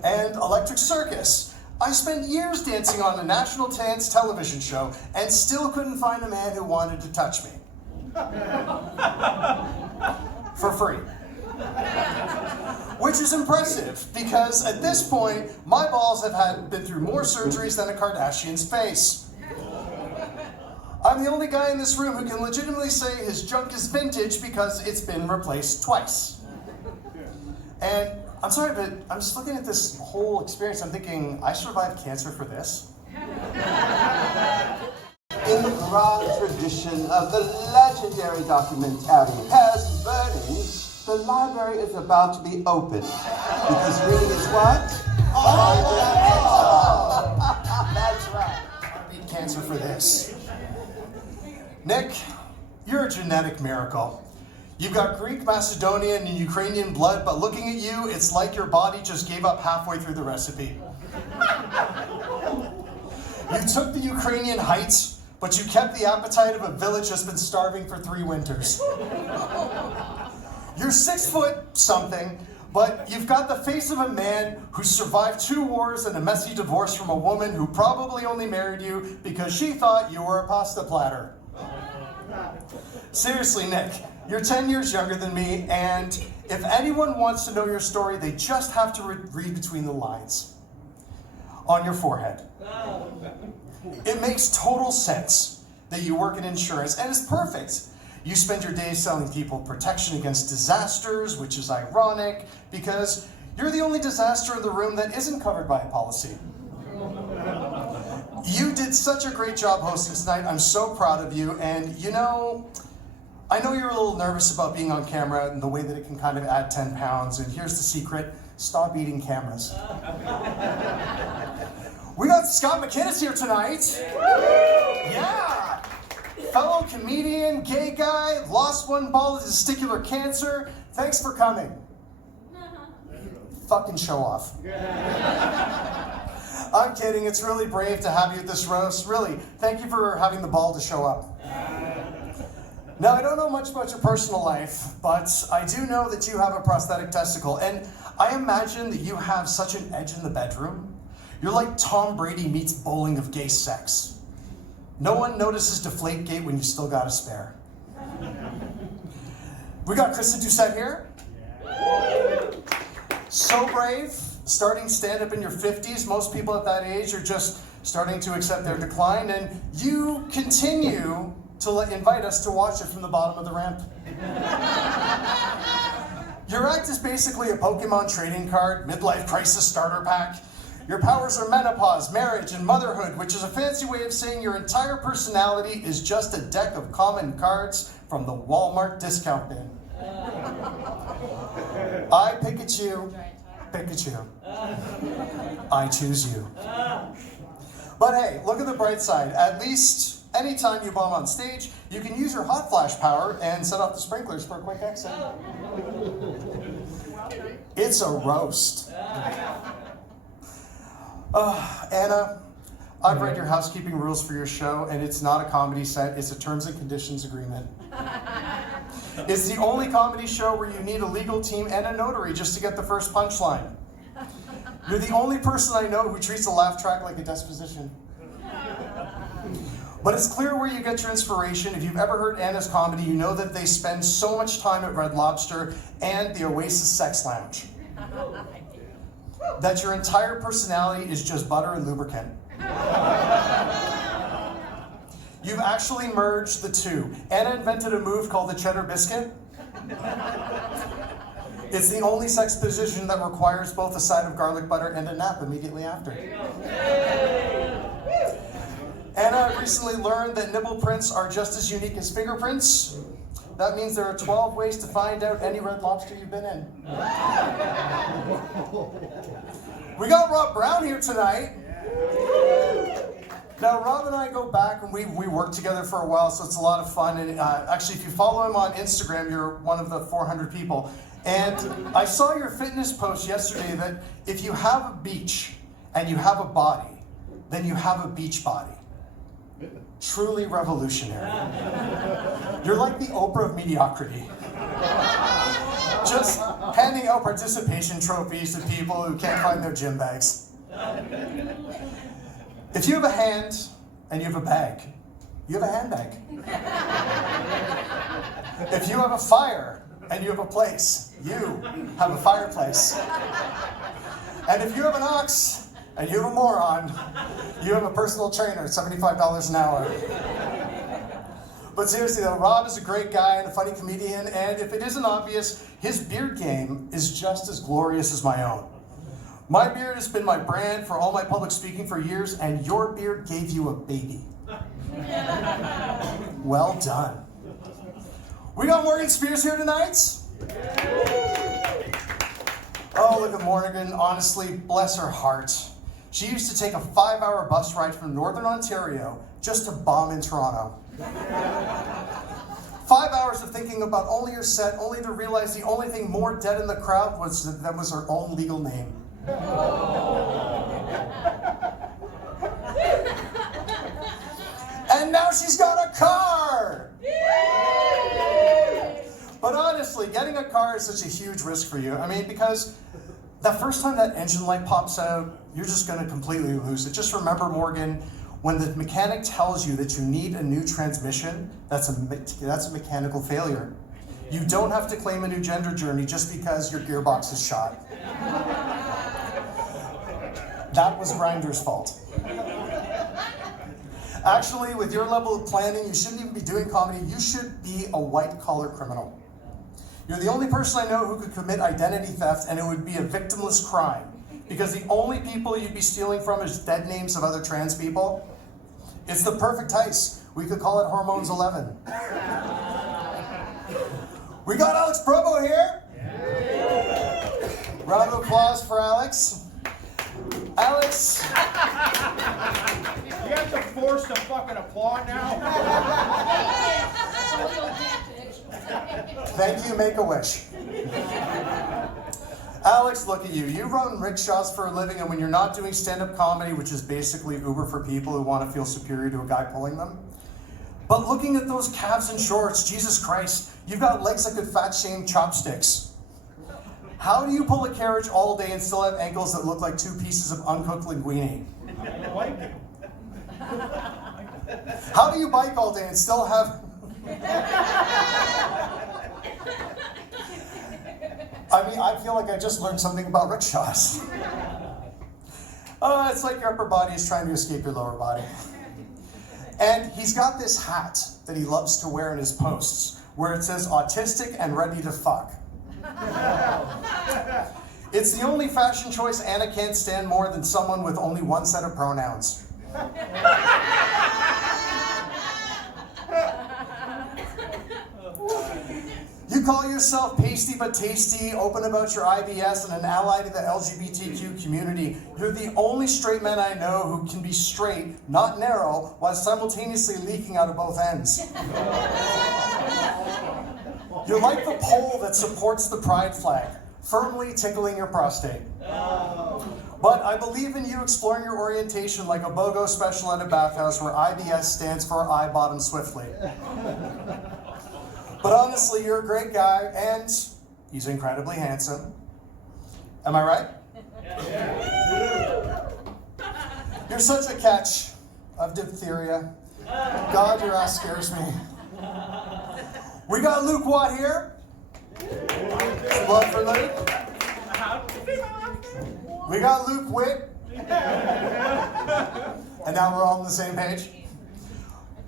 And Electric Circus. I spent years dancing on a national dance television show and still couldn't find a man who wanted to touch me. For free. Which is impressive, because at this point, my balls have been through more surgeries than a Kardashian's face. I'm the only guy in this room who can legitimately say his junk is vintage because it's been replaced twice. And I'm sorry, but I'm just looking at this whole experience, I'm thinking, I survived cancer for this? In the grand tradition of the legendary documentary Paris Burning, the library is about to be opened. Because reading is what? That's right. I beat cancer for this. Nick, you're a genetic miracle. You've got Greek, Macedonian, and Ukrainian blood, but looking at you, it's like your body just gave up halfway through the recipe. You took the Ukrainian heights, but you kept the appetite of a village that's been starving for 3 winters. You're 6 foot something, but you've got the face of a man who survived 2 wars and a messy divorce from a woman who probably only married you because she thought you were a pasta platter. Seriously, Nick, you're 10 years younger than me, and if anyone wants to know your story, they just have to read between the lines. On your forehead. It makes total sense that you work in insurance, and it's perfect. You spend your days selling people protection against disasters, which is ironic, because you're the only disaster in the room that isn't covered by a policy. You did such a great job hosting tonight. I'm so proud of you, and you know, I know you're a little nervous about being on camera and the way that it can kind of add 10 pounds, and here's the secret, stop eating cameras. We got Scott McInnes here tonight. Yeah! Fellow comedian, gay guy, lost 1 ball of testicular cancer. Thanks for coming. Fucking show off. I'm kidding, it's really brave to have you at this roast. Really, thank you for having the ball to show up. Now, I don't know much about your personal life, but I do know that you have a prosthetic testicle, and I imagine that you have such an edge in the bedroom. You're like Tom Brady meets bowling of gay sex. No one notices Deflategate when you still got a spare. We got Kristin Doucet here. So brave, starting stand-up in your 50s. Most people at that age are just starting to accept their decline, and you continue to invite us to watch it from the bottom of the ramp. Your act is basically a Pokemon trading card, midlife crisis starter pack. Your powers are menopause, marriage, and motherhood, which is a fancy way of saying your entire personality is just a deck of common cards from the Walmart discount bin. I Pikachu, Pikachu. I choose you. But hey, look at the bright side. At least anytime you bomb on stage, you can use your hot flash power and set off the sprinklers for a quick exit. It's a roast. Anna, I've read your housekeeping rules for your show, and it's not a comedy set, it's a terms and conditions agreement. It's the only comedy show where you need a legal team and a notary just to get the first punchline. You're the only person I know who treats a laugh track like a disposition. But it's clear where you get your inspiration. If you've ever heard Anna's comedy, you know that they spend so much time at Red Lobster and the Oasis Sex Lounge. That your entire personality is just butter and lubricant. You've actually merged the two. Anna invented a move called the cheddar biscuit. It's the only sex position that requires both a side of garlic butter and a nap immediately after. Anna recently learned that nipple prints are just as unique as fingerprints. That means there are 12 ways to find out any Red Lobster you've been in. We got Rob Browne here tonight. Now, Rob and I go back, and we worked together for a while, so it's a lot of fun. And actually, if you follow him on Instagram, you're one of the 400 people. And I saw your fitness post yesterday that if you have a beach and you have a body, then you have a beach body. Truly revolutionary. You're like the Oprah of mediocrity. Just handing out participation trophies to people who can't find their gym bags. If you have a hand and you have a bag, you have a handbag. If you have a fire and you have a place, you have a fireplace. And if you have an ox and you have a moron, you have a personal trainer at $75 an hour. But seriously though, Rob is a great guy and a funny comedian, and if it isn't obvious, his beard game is just as glorious as my own. My beard has been my brand for all my public speaking for years, and your beard gave you a baby. Well done. We got Morgan Spiers here tonight. Oh, look at Morgan. Honestly, bless her heart. She used to take a 5-hour bus ride from Northern Ontario just to bomb in Toronto. 5 hours of thinking about only her set, only to realize the only thing more dead in the crowd was her own legal name. And now she's got a car! But honestly, getting a car is such a huge risk for you. I mean, because the first time that engine light pops out, you're just going to completely lose it. Just remember, Morgan, when the mechanic tells you that you need a new transmission, that's a mechanical failure. You don't have to claim a new gender journey just because your gearbox is shot. That was Grinder's fault. Actually, with your level of planning, you shouldn't even be doing comedy. You should be a white-collar criminal. You're the only person I know who could commit identity theft, and it would be a victimless crime. Because the only people you'd be stealing from is dead names of other trans people. It's the perfect heist. We could call it Hormones 11. We got Alex Probo here. Round of applause for Alex. Alex. You have to force the fucking applaud now? Thank you, Make-A-Wish. Alex, look at you. You run rickshaws for a living, and when you're not doing stand-up comedy, which is basically Uber for people who want to feel superior to a guy pulling them. But looking at those calves and shorts, Jesus Christ, you've got legs that could fat shame chopsticks. How do you pull a carriage all day and still have ankles that look like 2 pieces of uncooked linguine? How do you bike all day and still have... I mean, I feel like I just learned something about rickshaws. It's like your upper body is trying to escape your lower body. And he's got this hat that he loves to wear in his posts, where it says autistic and ready to fuck. It's the only fashion choice Anna can't stand more than someone with only one set of pronouns. You call yourself pasty but tasty, open about your IBS, and an ally to the LGBTQ community. You're the only straight man I know who can be straight, not narrow, while simultaneously leaking out of both ends. You're like the pole that supports the pride flag, firmly tickling your prostate. But I believe in you exploring your orientation like a BOGO special at a bathhouse where IBS stands for I bottom swiftly. But honestly, you're a great guy, and he's incredibly handsome. Am I right? You're such a catch of diphtheria. God, your ass scares me. We got Luke Watt here. Some love for Luke. We got Luke Witt. And now we're all on the same page.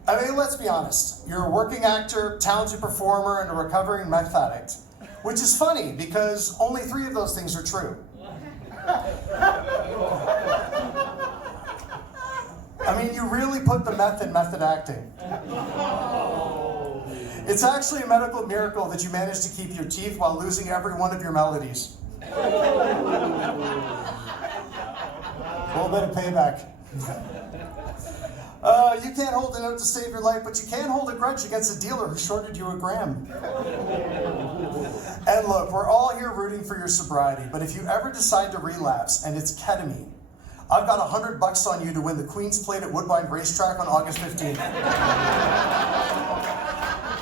I mean, let's be honest. You're a working actor, talented performer, and a recovering meth addict. Which is funny, because only 3 of those things are true. I mean, you really put the meth in method acting. It's actually a medical miracle that you managed to keep your teeth while losing every one of your melodies. A little bit of payback. You can't hold a note to save your life, but you can hold a grudge against a dealer who shorted you a gram. And look, we're all here rooting for your sobriety, but if you ever decide to relapse, and it's ketamine, I've got $100 on you to win the Queen's Plate at Woodbine Racetrack on August 15th.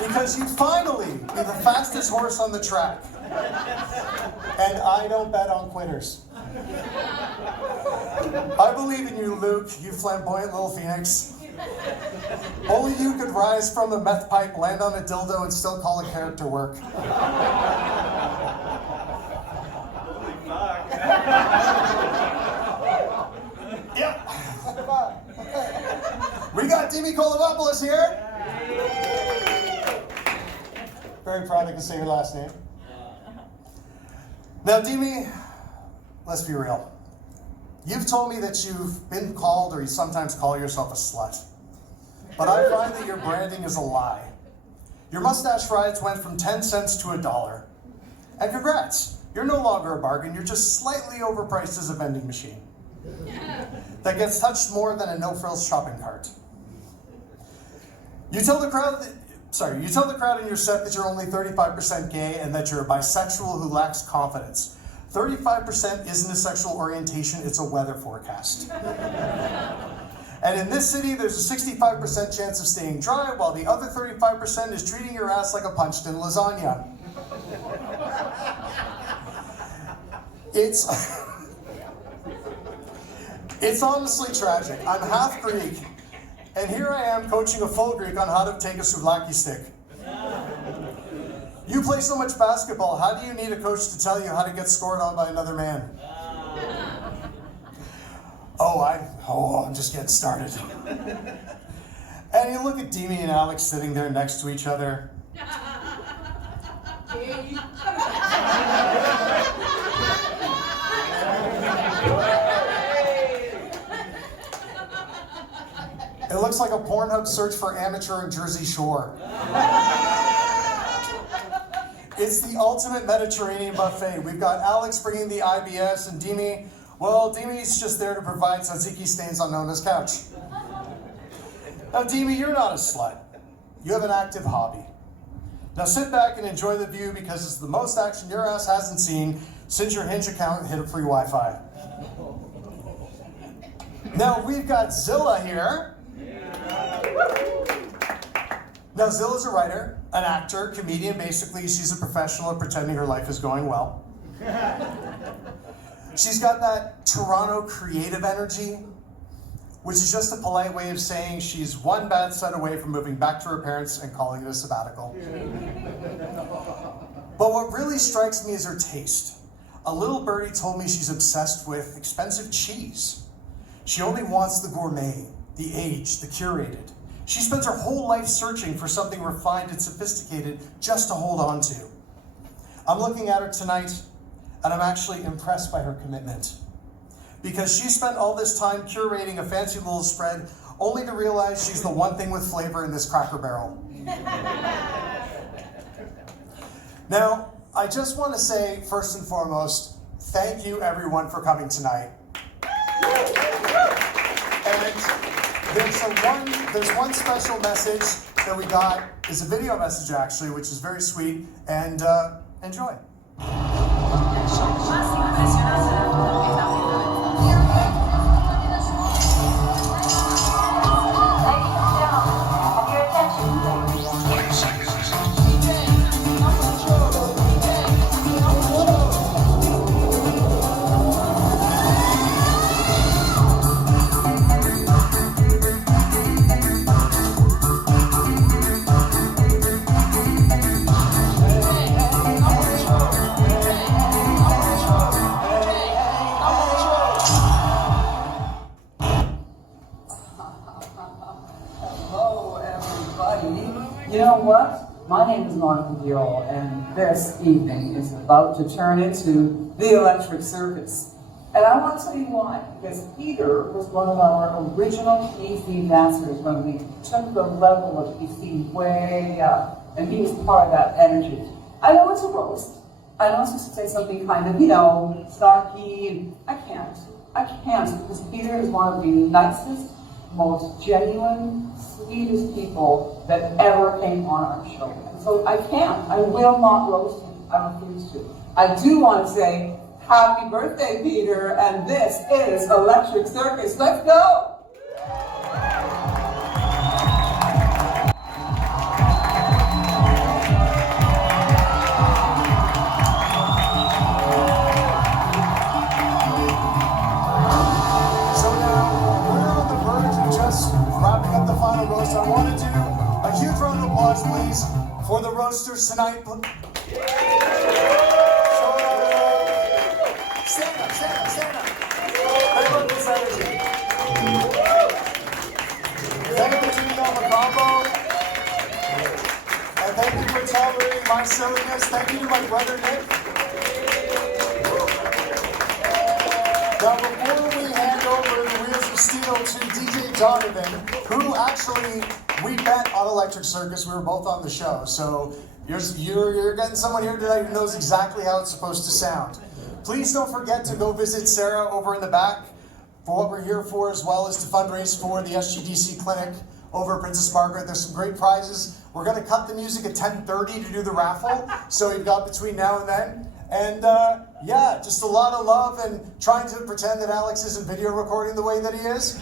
Because you'd finally be the fastest horse on the track. And I don't bet on quitters. I believe in you, Luke, you flamboyant little phoenix. Only you could rise from the meth pipe, land on a dildo, and still call a character work. Yeah. We got Dimi Kolovopoulos here. Very proud I can say your last name. Now, Dimi, let's be real. You've told me that you've been called, or you sometimes call yourself a slut. But I find that your branding is a lie. Your mustache rides went from 10 cents to $1. And congrats, you're no longer a bargain, you're just slightly overpriced as a vending machine. That gets touched more than a no-frills shopping cart. You tell the crowd in your set that you're only 35% gay and that you're a bisexual who lacks confidence. 35% isn't a sexual orientation, it's a weather forecast. And in this city, there's a 65% chance of staying dry, while the other 35% is treating your ass like a punched-in lasagna. It's honestly tragic. I'm half Greek, and here I am coaching a full Greek on how to take a souvlaki stick. You play so much basketball, how do you need a coach to tell you how to get scored on by another man? I'm just getting started. And you look at Dimi and Alex sitting there next to each other. It looks like a Pornhub search for amateur in Jersey Shore. It's the ultimate Mediterranean buffet. We've got Alex bringing the IBS, and Dimi, well, Dimi's just there to provide tzatziki stains on Nona's couch. Now, Dimi, you're not a slut. You have an active hobby. Now sit back and enjoy the view because it's the most action your ass hasn't seen since your Hinge account hit a free Wi-Fi. Now, we've got Zillah here. Now, Zilla's a writer, an actor, comedian. Basically, she's a professional at pretending her life is going well. She's got that Toronto creative energy, which is just a polite way of saying she's one bad set away from moving back to her parents and calling it a sabbatical. But what really strikes me is her taste. A little birdie told me she's obsessed with expensive cheese. She only wants the gourmet, the aged, the curated. She spends her whole life searching for something refined and sophisticated just to hold on to. I'm looking at her tonight, and I'm actually impressed by her commitment. Because she spent all this time curating a fancy little spread, only to realize she's the one thing with flavor in this Cracker Barrel. Now, I just want to say, first and foremost, thank you everyone for coming tonight. And there's one special message that we got. It's a video message actually, which is very sweet, and enjoy. You know what? My name is Monica Diol, and this evening is about to turn into the Electric Circus. And I want to tell you why. Because Peter was one of our original PC dancers when we took the level of PC way up, and he was part of that energy. I know it's a roast. I know it's just to say something kind of, snarky, and I can't, because Peter is one of the nicest, most genuine, sweetest people that ever came on our show. And so I will not roast him. I refuse to. I do want to say, happy birthday, Peter, and this is Electric Circus. Let's go! roast. I want to do a huge round of applause, please, for the roasters tonight. Stand up, stand up, stand up. They love this energy. Thank you to Mocambo. And thank you for tolerating my silliness. Thank you to my brother Nick. Now, before we hand over the wheels of steel to DJ Donovan, who actually, we bet on Electric Circus. We were both on the show. So you're getting someone here tonight who knows exactly how it's supposed to sound. Please don't forget to go visit Sarah over in the back for what we're here for, as well as to fundraise for the SGDc clinic over at Princess Margaret. There's some great prizes. We're going to cut the music at 10:30 to do the raffle, so you've got between now and then. And yeah, just a lot of love and trying to pretend that Alex isn't video recording the way that he is.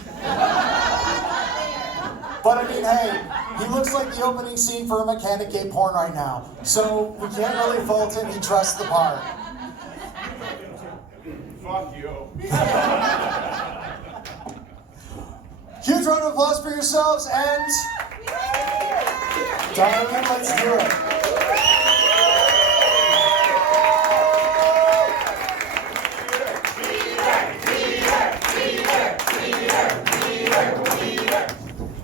But I mean, hey, he looks like the opening scene for a mechanic gay porn right now. So we can't really fault him, he trusts the part. Fuck you. Huge round of applause for yourselves and Donovan, let's do it.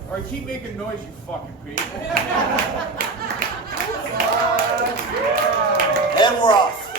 All right, keep making noise, you fucking people. And we're off.